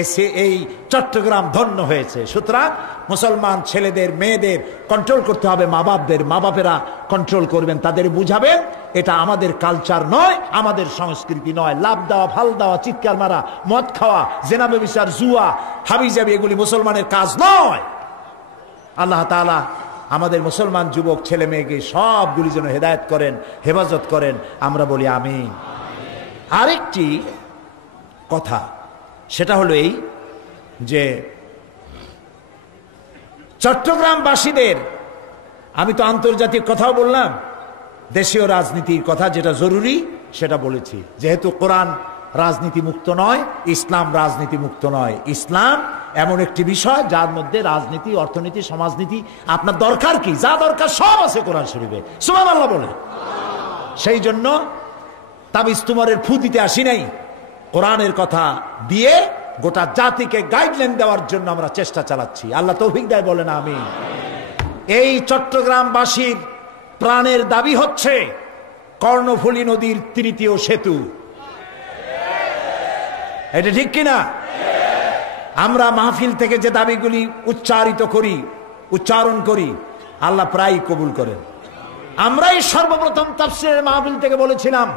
এসে এই চট্টগ্রাম ধন্য হয়েছে। সুতরাং মুসলমান ছেলেদের মেয়েদের কন্ট্রোল করতে হবে, মা বাপদের, মা বাপেরা কন্ট্রোল করবেন, তাদের বুঝাবেন এটা আমাদের কালচার নয়, আমাদের সংস্কৃতি নয়। লাভ দেওয়া, ভাল দেওয়া, চিৎকার মারা, মদ খাওয়া, জেনা ব্যভিচার, জুয়া, হাবিজাবি এগুলি মুসলমানের কাজ নয়। আল্লাহ তাআলা আমাদের মুসলমান যুবক ছেলে মেয়েকে সবগুলি যেন হেদায়েত করেন, হেফাজত করেন, আমরা বলি আমিন। আরেকটি কথা, সেটা হলো এই যে চট্টগ্রামবাসীদের, আমি তো আন্তর্জাতিক কথাও বললাম, দেশীয় রাজনীতির কথা যেটা জরুরি সেটা বলেছি। যেহেতু কোরআন রাজনীতি মুক্ত নয়, ইসলাম রাজনীতি মুক্ত নয়। ইসলাম এমন একটি বিষয় যার মধ্যে রাজনীতি, অর্থনীতি, সমাজনীতি, আপনার দরকার কি, যা দরকার সব আছে কোরআন শরীফে, সুবহানাল্লাহ বলে। সেই জন্য তাবিজ তুমারের ফু দিতে আসি নাই, কোরআনের কথা দিয়ে গোটা জাতিকে গাইডলাইন দেওয়ার জন্য আমরা চেষ্টা চালাচ্ছি। আল্লাহ তৌফিক দেয়, বলেন আমিন। এই চট্টগ্রামবাসীর প্রাণের দাবি হচ্ছে কর্ণফুলী নদীর তৃতীয় সেতু। এটা ঠিক কিনা? আমরা মাহফিল থেকে যে দাবিগুলি উচ্চারণ করি আল্লাহ প্রায় কবুল করেন। আমরাই সর্বপ্রথম তাফসীরের মাহফিল থেকে বলেছিলাম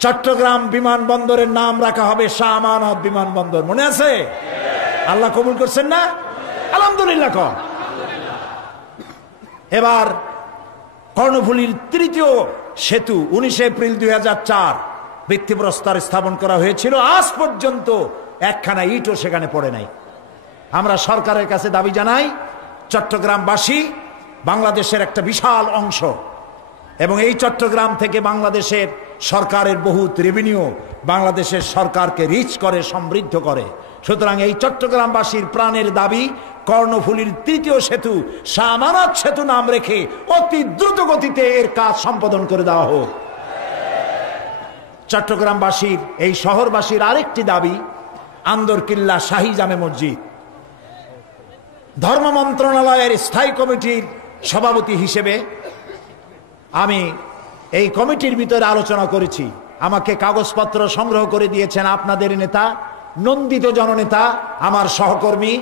চট্টগ্রাম বিমানবন্দরের নাম রাখা হবে শাহ আমানত বিমানবন্দর, মনে আছে? আল্লাহ কবুল করছেন না? আলহামদুলিল্লাহ কর। এবার কর্ণফুলীর তৃতীয় সেতু 19 এপ্রিল 2004 ভিত্তিপ্রস্তর স্থাপন করা হয়েছিল। আজ পর্যন্ত একখানা ইটও সেখানে পড়ে নাই। আমরা সরকারের কাছে দাবি জানাই, চট্টগ্রামবাসী বাংলাদেশের একটা বিশাল অংশ, এবং এই চট্টগ্রাম থেকে বাংলাদেশের সরকারের বহুত রেভিনিউ বাংলাদেশের সরকারকে রিচ করে, সমৃদ্ধ করে। সুতরাং এই চট্টগ্রামবাসীর প্রাণের দাবি কর্ণফুলীর তৃতীয় সেতু শাহ আমানত সেতু নাম রেখে অতি দ্রুত গতিতে এর কাজ সম্পাদন করে দেওয়া হোক। চট্টগ্রামবাসীর, এই শহরবাসীর আরেকটি দাবি আন্দরকিল্লা শাহী জামে মসজিদ। ধর্ম মন্ত্রণালয়ের স্থায়ী কমিটির সভাপতি হিসেবে আমি এই কমিটির ভিতরে আলোচনা করেছি। আমাকে কাগজপত্র সংগ্রহ করে দিয়েছেন আপনাদের নেতা, নন্দিত জননেতা, আমার সহকর্মী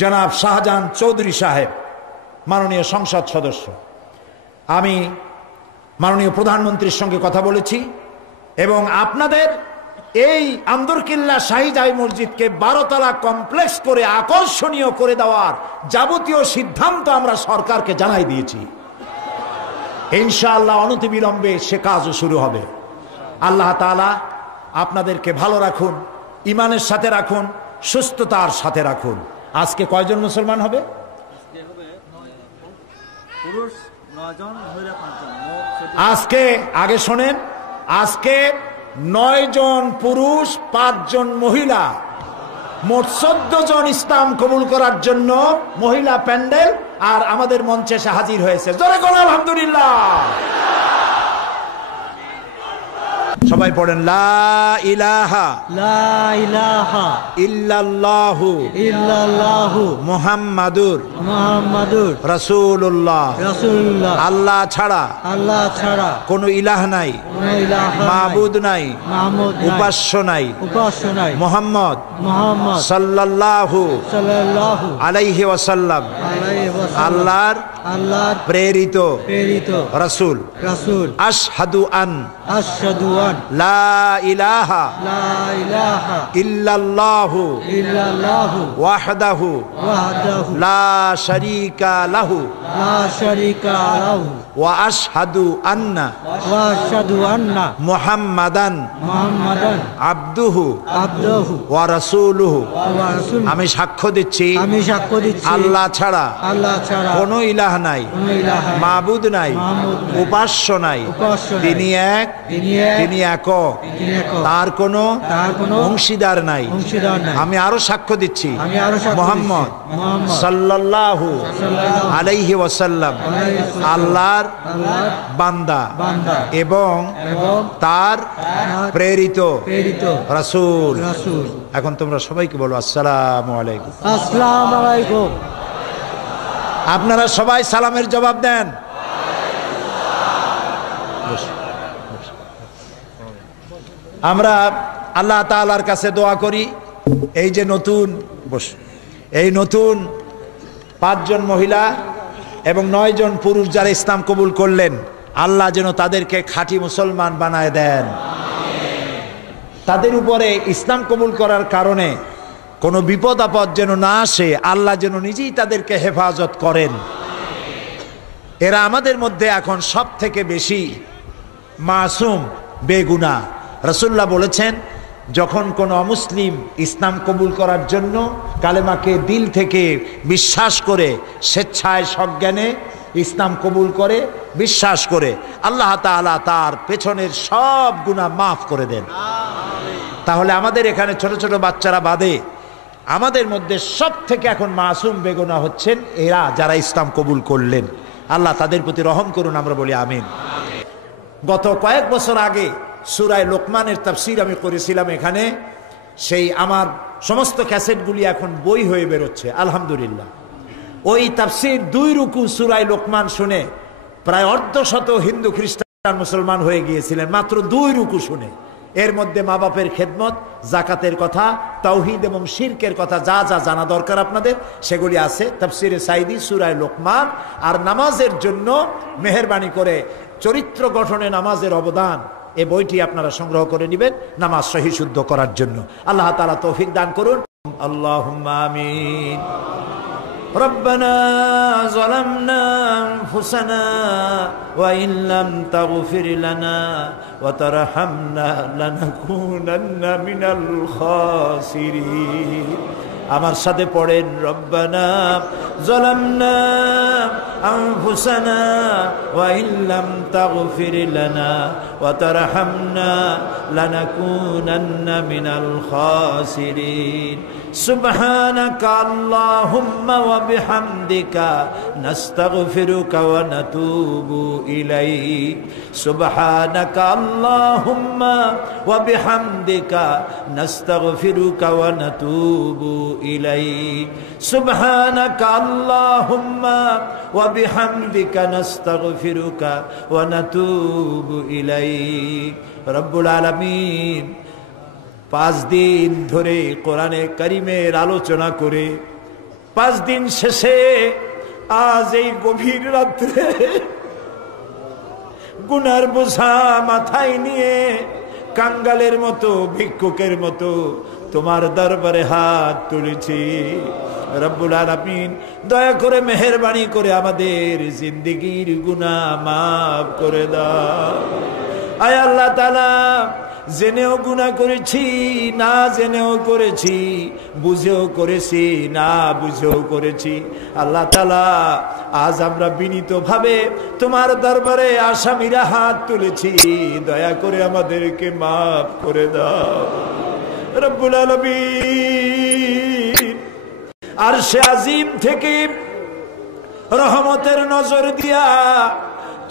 জনাব শাহজাহান চৌধুরী সাহেব, মাননীয় সংসদ সদস্য। আমি মাননীয় প্রধানমন্ত্রীর সঙ্গে কথা বলেছি এবং আপনাদের এই আন্দরকিল্লা শাহী জামে মসজিদকে 12 তলা কমপ্লেক্স করে আকর্ষণীয় করে দেওয়ার যাবতীয় সিদ্ধান্ত আমরা সরকারকে জানাই দিয়েছি। ইনশাআল্লাহ অনতিবিলম্বে সে কাজও শুরু হবে। আল্লাহ তাআলা আপনাদেরকে ভালো রাখুন, ইমানের সাথে রাখুন, সুস্থতার সাথে রাখুন। আজকে কয়জন মুসলমান হবে? আজকে আগে শোনেন, আজকে 9 জন পুরুষ, 5 জন মহিলা, মোট 14 জন ইসলাম কবুল করার জন্য মহিলা প্যান্ডেল আর আমাদের মঞ্চে এসে হাজির হয়েছে। জোরে বলেন আলহামদুলিল্লাহ। সবাই পড়েন লা ইলাহা ইল্লাল্লাহু মুহাম্মাদুর রাসূলুল্লাহ। আল্লাহ ছাড়া কোনো ইলাহ নাই, মাবুদ নাই, উপাস্য নাই। মুহাম্মদ সাল্লাল্লাহু আলাইহি ওয়াসাল্লাম আল্লাহর আল্লাহর প্রেরিত প্রেরিত রাসূল রাসূল আশহাদু আন লা ইলাহা ইলাহা ইল্লাল্লাহু ইল্লাল্লাহু ওয়াহদাহু লা শারীকা লাহু ওয়া আশহাদু আন্না মুহাম্মাদান আবদুহু ওয়া রাসূলুহু। আমি সাক্ষ্য দিচ্ছি আল্লাহ ছাড়া কোনো ইলাহ নাই, মাবুদ নাই, উপাস্য নাই। তিনি এক, তিনি একক, তার কোনো অংশীদার নাই। আমি আরো সাক্ষ্য দিচ্ছি মুহাম্মদ সাল্লাল্লাহু আলাইহি ওয়াসাল্লাম আল্লাহর বান্দা এবং তার প্রেরিত রাসূল। এখন তোমরা সবাইকে বলো আসসালামু আলাইকুম। আসসালামু আলাইকুম। আপনারা সবাই সালামের জবাব দেন। আমরা আল্লাহ তাআলার কাছে দোয়া করি এই যে নতুন এই নতুন 5 জন মহিলা এবং 9 জন পুরুষ যারা ইসলাম কবুল করলেন, আল্লাহ যেন তাদেরকে খাঁটি মুসলমান বানায় দেন। তাদের উপরে ইসলাম কবুল করার কারণে কোনো বিপদ আপদ যেন না আসে, আল্লাহ যেন নিজেই তাদেরকে হেফাজত করেন। এরা আমাদের মধ্যে এখন সব থেকে বেশি মাসুম, বেগুনাহ। রাসূলুল্লাহ বলেছেন, যখন কোনো অমুসলিম ইসলাম কবুল করার জন্য কালেমাকে দিল থেকে বিশ্বাস করে স্বেচ্ছায় সজ্ঞানে ইসলাম কবুল করে, বিশ্বাস করে, আল্লাহ তাআলা তার পেছনের সব গুনাহ মাফ করে দেন। তাহলে আমাদের এখানে ছোট ছোট বাচ্চারা বাদে আমাদের মধ্যে সব থেকে এখন মাসুম বেগুনাহ হচ্ছেন এরা যারা ইসলাম কবুল করলেন। আল্লাহ তাদের প্রতি রহম করুন, আমরা বলি আমিন। গত কয়েক বছর আগে সূরা লোকমানের তাফসীর আমি করেছিলাম এখানে। সেই আমার সমস্ত ক্যাসেটগুলি এখন বই হয়ে বেরোচ্ছে আলহামদুলিল্লাহ। ওই তাফসীর 2 রুকু সূরা লোকমান শুনে প্রায় অর্ধশত হিন্দু খ্রিস্টান মুসলমান হয়ে গিয়েছিলেন মাত্র 2 রুকু শুনে। এর মধ্যে মা বাপের খেদমত, জাকাতের কথা, তাওহীদ এবং শিরকের কথা যা যা জানা দরকার আপনাদের সেগুলি আছে তাফসীরে সাঈদী সূরা লোকমান। আর নামাজের জন্য মেহেরবানি করে চরিত্র গঠনে নামাজের অবদান, এই বইটি আপনারা সংগ্রহ করে নেবেন নামাজ সহি শুদ্ধ করার জন্য। আল্লাহ তাআলা তৌফিক দান করুন। আল্লাহুম্মা আমিন। ربنا ظلمنا أنفسنا وإن لم تغفر لنا وترحمنا لنكونن من الخاسرين। আমার সাথে পড়েন, রব্বানা যালামনা আনফুসানা ওয়া ইল্লাম তাগফির লানা ওয়া তারহামনা লানাকুনান্না মিনাল খাসিরিন। সুবহানাকা আল্লাহুম্মা ওয়া বিহামদিকা নাস্তাগফিরুকা ওয়া নাতুবু ইলাইক। সুবহানাকা আল্লাহুম্মা ওয়া বিহামদিকা নাস্তাগফিরুকা ওয়া নাতুবু ইলাইক। সুবহানাকা আল্লাহুম্মা ওয়া বিহামদিকা নাস্তাগফিরুকা ওয়া নাতুবু ইলাইক। রব্বুল আলামিন 5 দিন ধরে কোরআনে কারিমের আলোচনা করে 5 দিন শেষে আজ এই গভীর রাত্রে গুনার বোঝা মাথায় নিয়ে কাঙ্গালের মতো, ভিক্ষুকের মতো তোমার দরবারে হাত তুলেছি। রব্বুল আলামিন দয়া করে মেহেরবানি করে আমাদের জিন্দেগীর গুনাহ মাফ করে দাও। আয় আল্লাহ তাআলা, জেনেও গুনাহ করেছি, না জেনেও করেছি, বুঝেও করেছি, না বুঝেও করেছি। আল্লাহ তাআলা, আজ আমরা বিনীতভাবে তোমার দরবারে আসামিরা হাত তুলেছি, দয়া করে আমাদেরকে মাফ করে দাও। রব্বুল আলামিন আরশে আজিম থেকে রহমতের নজর দিয়া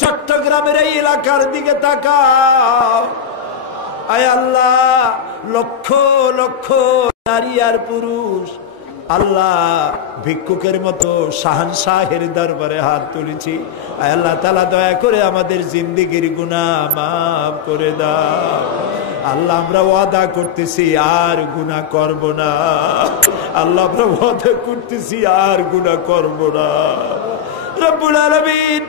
চট্টগ্রামের এই এলাকার দিকে তাকাও। আয় আল্লাহ, লক্ষ লক্ষ নারী আর পুরুষ আল্লাহ ভিক্ষুকের মতো শাহনশাহের দরবারে হাত তুলেছি। আয় আল্লাহ তাআলা, দয়া করে আমাদের জিন্দেগীর গুনাহ মাফ করে দাও। আল্লাহ, আমরা ওয়াদা করতেছি আর গুনাহ করব না। আল্লাহ, আমরা ওয়াদা করতেছি আর গুনাহ করব না। রব্বুল আলামিন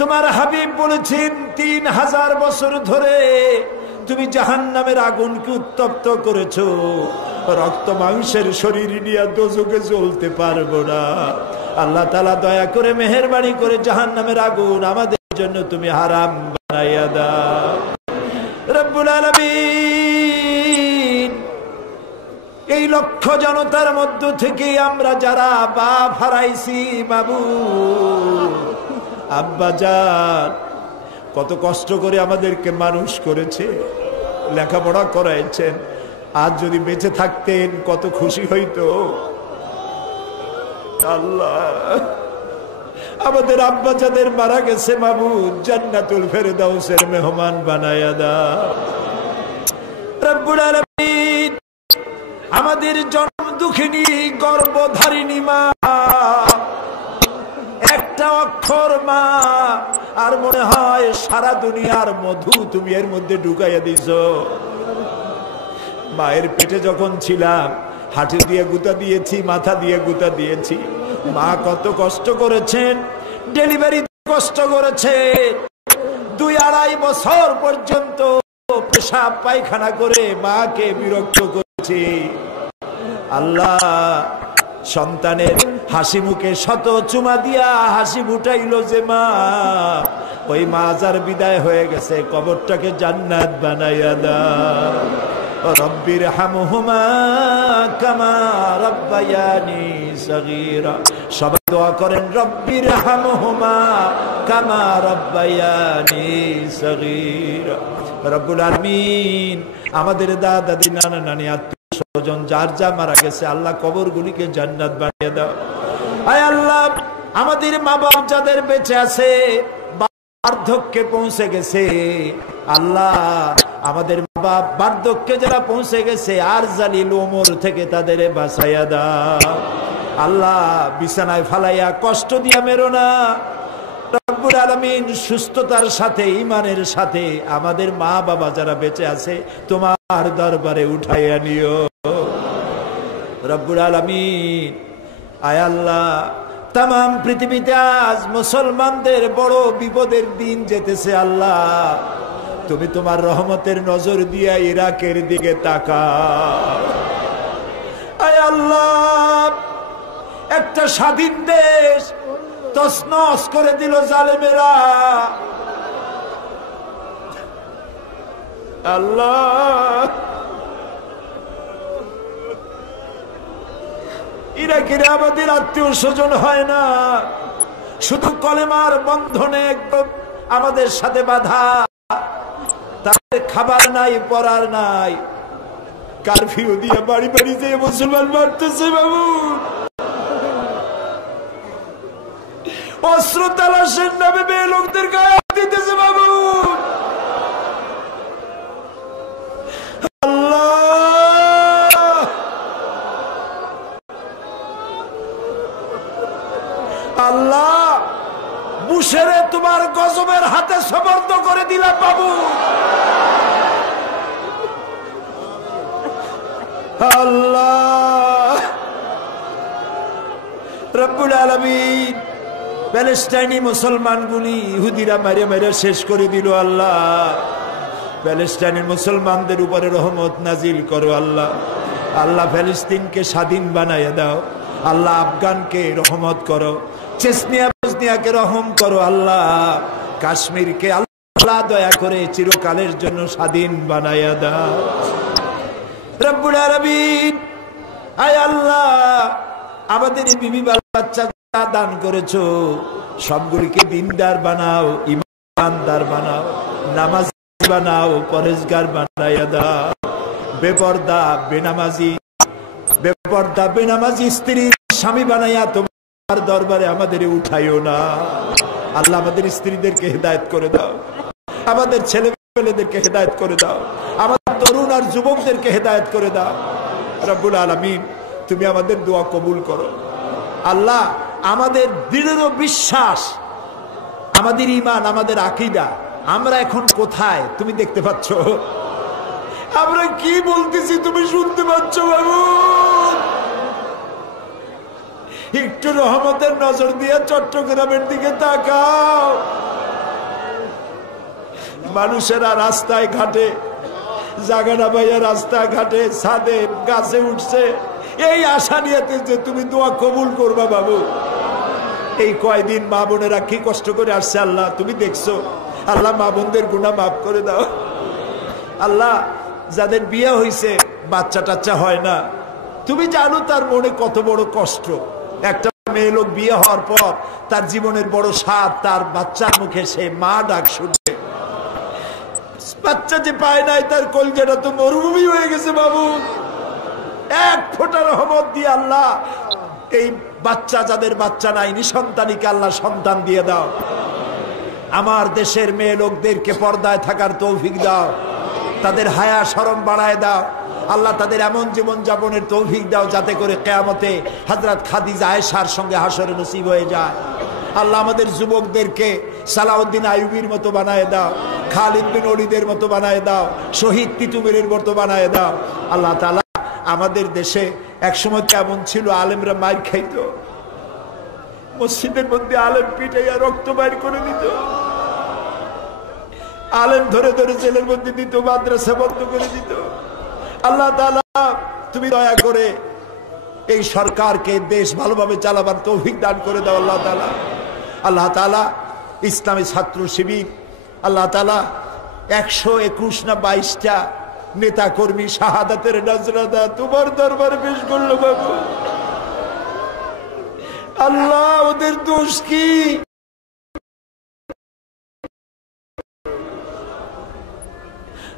তোমার হাবিব বলেছেন 3000 বছর ধরে তুমি জাহান্নামের আগুনকে উত্তপ্ত করেছো, রক্ত মাংসের শরীর নিয়ে দোজখে জ্বলতে পারবো না। আল্লাহ তাআলা দয়া করে মেহেরবানি করে জাহান্নামের আগুন আমাদের জন্য তুমি হারাম বানাইয়া দাও। রব্বুল আলামিন এই লক্ষ জনতার মধ্য থেকে আমরা যারা বাপ হারাইছি, মাবুদ আব্বা জান কত কষ্ট করে আমাদেরকে মানুষ করেছে, লেখাপড়া করাইছেন, আজ যদি বেঁচে থাকতেন কত খুশি হইতো। আল্লাহ আমাদের আব্বা যাদের মারা গেছে মাবুদ জান্নাতুল ফেরদাউসের মেহমান বানায়া দাও। রব্বুল আলামিন আমাদের জন্ম দুঃখিনী গর্ভধারিণী মা, একটা অক্ষর মা, আর মনে হয় সারা দুনিয়ার মধু তুমি এর মধ্যে ঢুকাইয়া দিছো। মায়ের পেটে যখন ছিলাম হাঁটু দিয়ে গুতা দিয়েছি, মাথা দিয়ে গুতা দিয়েছি। মা কত কষ্ট করেছেন, ডেলিভারি কষ্ট করেছে, 2-2.5 বছর পর্যন্ত পেশাব পায়খানা করে মাকে বিরক্ত করেছি। আল্লাহ সন্তানের হাসি মুখে শত চুমা দিয়া হাসি ফুটাইল যে মা, ওই মা যার বিদায় হয়ে গেছে কবরটাকে জান্নাত বানাইয়া দাও। রব্বির হামহুমা কামা রব্বায়ানি সগীরা। সবাই দোয়া করেন রব্বির হামহুমা কামা রব্বায়ানি সগীরা। রব্বুল আলামিন আমাদের দাদা দাদি নানা নানি আত্মীয় স্বজন যার যা মারা গেছে আল্লাহ কবরগুলিকে জান্নাত বানিয়ে দাও। আয় আল্লাহ আমাদের মা বাপ যাদের বেঁচে আছে বার্ধক্যে পৌঁছে গেছে, আল্লাহ আমাদের মা বাপ বার্ধক্যে যারা পৌঁছে গেছে আর জালিল ওমর থেকে তাদের বাঁচাইয়া দাও। আল্লাহ বিছানায় ফালাইয়া কষ্ট দিয়া মেরো না। রব্বুল আলামিন সুস্থতার সাথে ঈমানের সাথে আমাদের মা বাবা যারা বেঁচে আছে তোমার দরবারে উঠাইয়া নিও। রব্বুল আলামিন আয় আল্লাহ তাম পৃথিবীতে আজ মুসলমানদের বড় বিপদের দিন যেতেছে। আল্লাহ তুমি তোমার রহমতের নজর দিয়া ইরাকের দিকে তাকাও। আয় আল্লাহ একটা স্বাধীন দেশ তছনছ করে দিল জালেমেরা। আল্লাহ ইরাকের আমাদের আত্মীয় স্বজন হয় না, শুধু কলেমার বন্ধনে একদম আমাদের সাথে বাধা। তাদের খাবার নাই, পরার নাই, কারফিউ দিয়ে বাড়ি বাড়ি যেয়ে মুসলমান মারতেছে বাবু। অস্ত্র তালাশের নামে মেয়ে লোকদের গায়ে হাত দিতেছে বাবু। আল্লাহ বুশেরে তোমার গজবের হাতে সমর্থ করে দিলা বাবু। আল্লাহ রব্বুল আলামিন প্যালেস্টাইনি মুসলমানগুলি ইহুদিরা মারে মারে শেষ করে দিল। আল্লাহ প্যালেস্টাইনের মুসলমানদের উপরে রহমত নাজিল করো। আল্লাহ আল্লাহ ফিলিস্তিনকে স্বাধীন বানাইয়া দাও। আল্লাহ আফগানকে রহমত করো, চেচনিয়া বসনিয়াকে রহম করো। আল্লাহ কাশ্মীরকে আল্লাহ দয়া করে চিরকালের জন্য স্বাধীন বানাইয়া দাও। রব্বুল আলামিন আয় আল্লাহ আমাদের এই বিবি বাচ্চা দান করেছো সবগুলিকে দিনদার বানাও, ইমানদার বানাও, নামাজি বানাও, পরেজগার বানাইয়া দাও। বেপর্দা বেনামাজি স্ত্রীর স্বামী বানাইয়া তোমার দরবারে আমাদের উঠাইও না। আল্লাহ আমাদের স্ত্রীদেরকে হেদায়েত করে দাও, আমাদের ছেলে মেয়েদেরকে হেদায়েত করে দাও, আমাদের তরুণ আর যুবকদেরকে হেদায়েত করে দাও। রব্বুল আলামিন তুমি আমাদের দোয়া কবুল করো। আল্লাহ আমাদের দৃঢ় বিশ্বাস, আমাদের ঈমান, আমাদের আকীদা, আমরা এখন কোথায় তুমি দেখতে পাচ্ছ। আমরা কি বলতেছি তুমি শুনতে পাচ্ছ বাবু। একটু রহমতের নজর দিয়ে চট্টগ্রামের দিকে তাকাও। মানুষেরা রাস্তায় ঘাটে জাগানা ভাইয়া রাস্তায় ঘাটে ছাদে গাছে উঠছে এই আশা নিয়েতে যে তুমি দোয়া কবুল করবা বাবু। এই কয়দিন মা বোনেরা কি কষ্ট করে আসছে আল্লাহ তুমি দেখছো। আল্লাহ মা বোনদের গুনাহ মাফ করে দাও আল্লাহ। যাদের বিয়ে হয়েছে বাচ্চা টাচ্চা হয় না, তুমি জানো তার মনে কত বড় কষ্ট। একটা মেয়ে লোক বিয়ে হওয়ার পর তার জীবনের বড় স্বাদ তার বাচ্চার মুখে সে মা ডাক শুনবে। বাচ্চা যে পায় নাই তার কলজাটা তো মরুভূমি হয়ে গেছে বাবু। এক ফোঁটা রহমত দিয়ে আল্লাহ এই বাচ্চা যাদের বাচ্চা নাই নিঃসন্তানীকে আল্লাহ সন্তান দিয়ে দাও। আমার দেশের মেয়ে লোকদেরকে পর্দায় থাকার তৌফিক দাও, তাদের হায়া শরম বাড়ায় দাও আল্লাহ। তাদের এমন জীবন যাপনের তৌফিক দাও যাতে করে কিয়ামতে হযরত খাদিজা আয়েশার সঙ্গে হাসরে নসিব হয়ে যায় আল্লাহ। আমাদের যুবকদেরকে সালাউদ্দিন আইয়ুবীর মতো বানায় দাও, খালিদ বিন ওলীদের মতো বানায় দাও, শহীদ তিতুমীরের মতো বানায় দাও আল্লাহ তাআলা। আমাদের দেশে একসময় কেমন ছিল, আলেমরা মার খাইত, মসজিদের মধ্যে আলেম পিটাইয়া রক্ত বাইর করে দিত, আলেম ধরে ধরে জেলের মধ্যে দিত, মাদ্রাসা বন্ধ করে দিত। আল্লাহ তাআলা তুমি দয়া করে এই সরকারকে দেশ ভালোভাবে চালাবার তৌফিক দান করে দাও আল্লাহ তাআলা। আল্লাহ তাআলা ইসলামী ছাত্র শিবির আল্লাহ তাআলা 121 না 22টা নেতা কর্মী শাহাদাতের নজরাদা তোমার দরবারে পেশ করলো বাবু। আল্লাহ ওদের দোষ কি?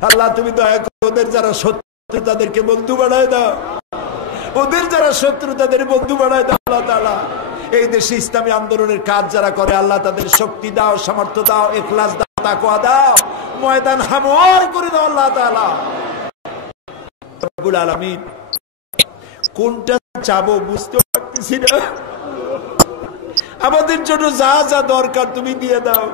আল্লাহ তুমি দয়া করো ওদের যারা শত্রু তাদেরকে বন্ধু বানায় দাও, ওদের যারা শত্রু তাদের বন্ধু বানায় দাও আল্লাহ তাআলা। এই দেশে ইসলামী আন্দোলনের কাজ যারা করে আল্লাহ তাদের শক্তি দাও, সামর্থ্য দাও, ইখলাস দাও, তাকওয়া দাও, ময়দান হামর করে দাও আল্লাহ তাআলা। রব্বুল আলামিন কোনটা চাবো বুঝতে পারতেছি না। আমাদের জন্য যা যা দরকার তুমি দিয়ে দাও,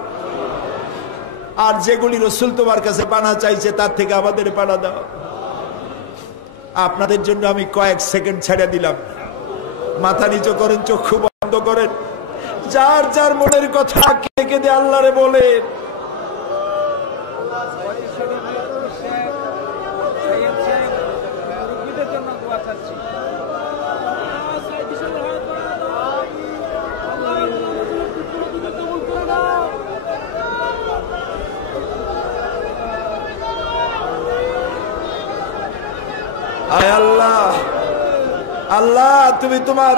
আর যেগুলি রাসূল তোমার কাছে পানা চাইছে তার থেকে আমাদের পানা দাও। আপনাদের জন্য আমি কয়েক সেকেন্ড ছেড়ে দিলাম, মাথা নিচু করেন, চক্ষু বন্ধ করেন, যার যার মনের কথা কেঁদে কেঁদে আল্লাহরে বলেন। আয় আল্লাহ, আল্লাহ তুমি তোমার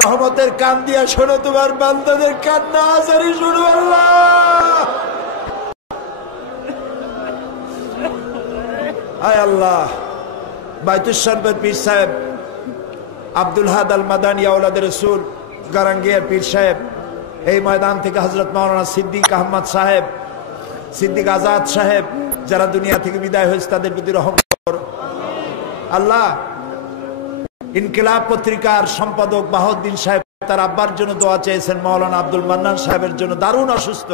রহমতের কান দিয়া শোনো, তোমার বান্দাদের কান্না আজারি শোনো আল্লাহ। আয় আল্লাহ, বাইতুল শরফের পীর সাহেব আব্দুল হাদ আল মাদানী আওলাদের রাসূল গারাঙ্গিয়ার পীর সাহেব, এই ময়দান থেকে হযরত মাওলানা সিদ্দিক আহমদ সাহেব, সিদ্দিক আজাদ সাহেব যারা দুনিয়া থেকে বিদায় হয়েছে তাদের প্রতি রহম করো আল্লাহ। ইনকিলাব পত্রিকার সম্পাদক বাহাউদ্দিন সাহেব তার আব্বার জন্য দোয়া চেয়েছেন, মাওলানা আব্দুল মান্নান সাহেবের জন্য দারুণ অসুস্থ।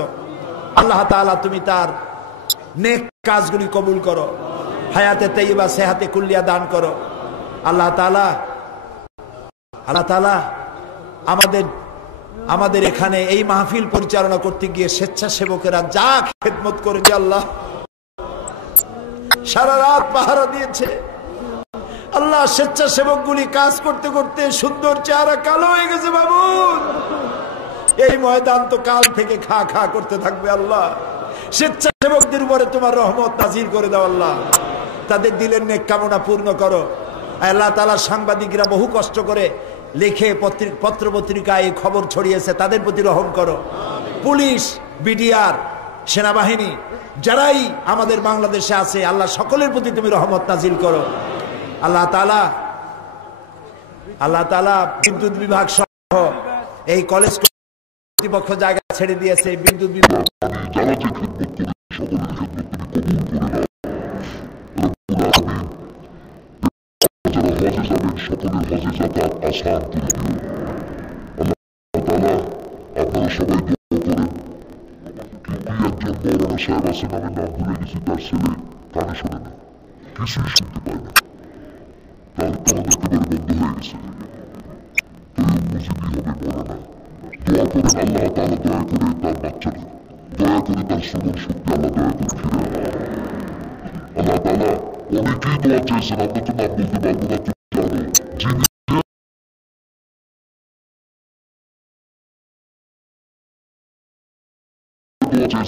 আল্লাহ তাআলা তুমি তার নেক কাজগুলি কবুল করো, হায়াতে তাইয়্যিবা সেহাতে কুল্লিয়া দান করো আল্লাহ তাআলা। আল্লাহ তাআলা আমাদের এখানে এই মাহফিল পরিচালনা করতে গিয়ে স্বেচ্ছাসেবকেরা যা খেদমত করেছে আল্লাহ, সারা রাত পাহারা দিয়েছে আল্লাহ। স্বেচ্ছাসেবক গুলি কাজ করতে করতে সুন্দর চেহারা কালো হয়ে গেছে বাবু। এই ময়দান তো কাল থেকে খা খা করতে থাকবে আল্লাহ। স্বেচ্ছাসেবকদের উপরে তোমার রহমত নাজিল করে দাও আল্লাহ, তাদের দিলের নেক কামনা পূর্ণ করো আল্লাহ তাআলা। সাংবাদিকরা বহু কষ্ট করে লিখে পত্র পত্রিকায় এই খবর ছড়িয়েছে, তাদের প্রতি রহম করো। পুলিশ, বিডিআর, সেনাবাহিনী যারাই আমাদের বাংলাদেশে আছে আল্লাহ সকলের প্রতি তুমি রহমত নাজিল করো আল্লাহ তাআলা। আল্লাহ তাআলা বিদ্যুৎ বিভাগ সহ এই কলেজ কর্তৃপক্ষ জায়গা ছেড়ে দিয়েছে, বিদ্যুৎ বিভাগ বুঝিনি হবে মরানা। দোয়া করেন আল্লাহ তাআলা দয়া করে তার বাচ্চাকে, দয়া করে তার শ্রবণ শক্তি আল্লাহ দয়া করে ফিরে আল্লাহ তাআলা অনেকেই দোয়া চেয়েছেন, আমরা তো নাম বলতে পারবো না, তুমি জানো যিনি দোয়া চেয়েছেন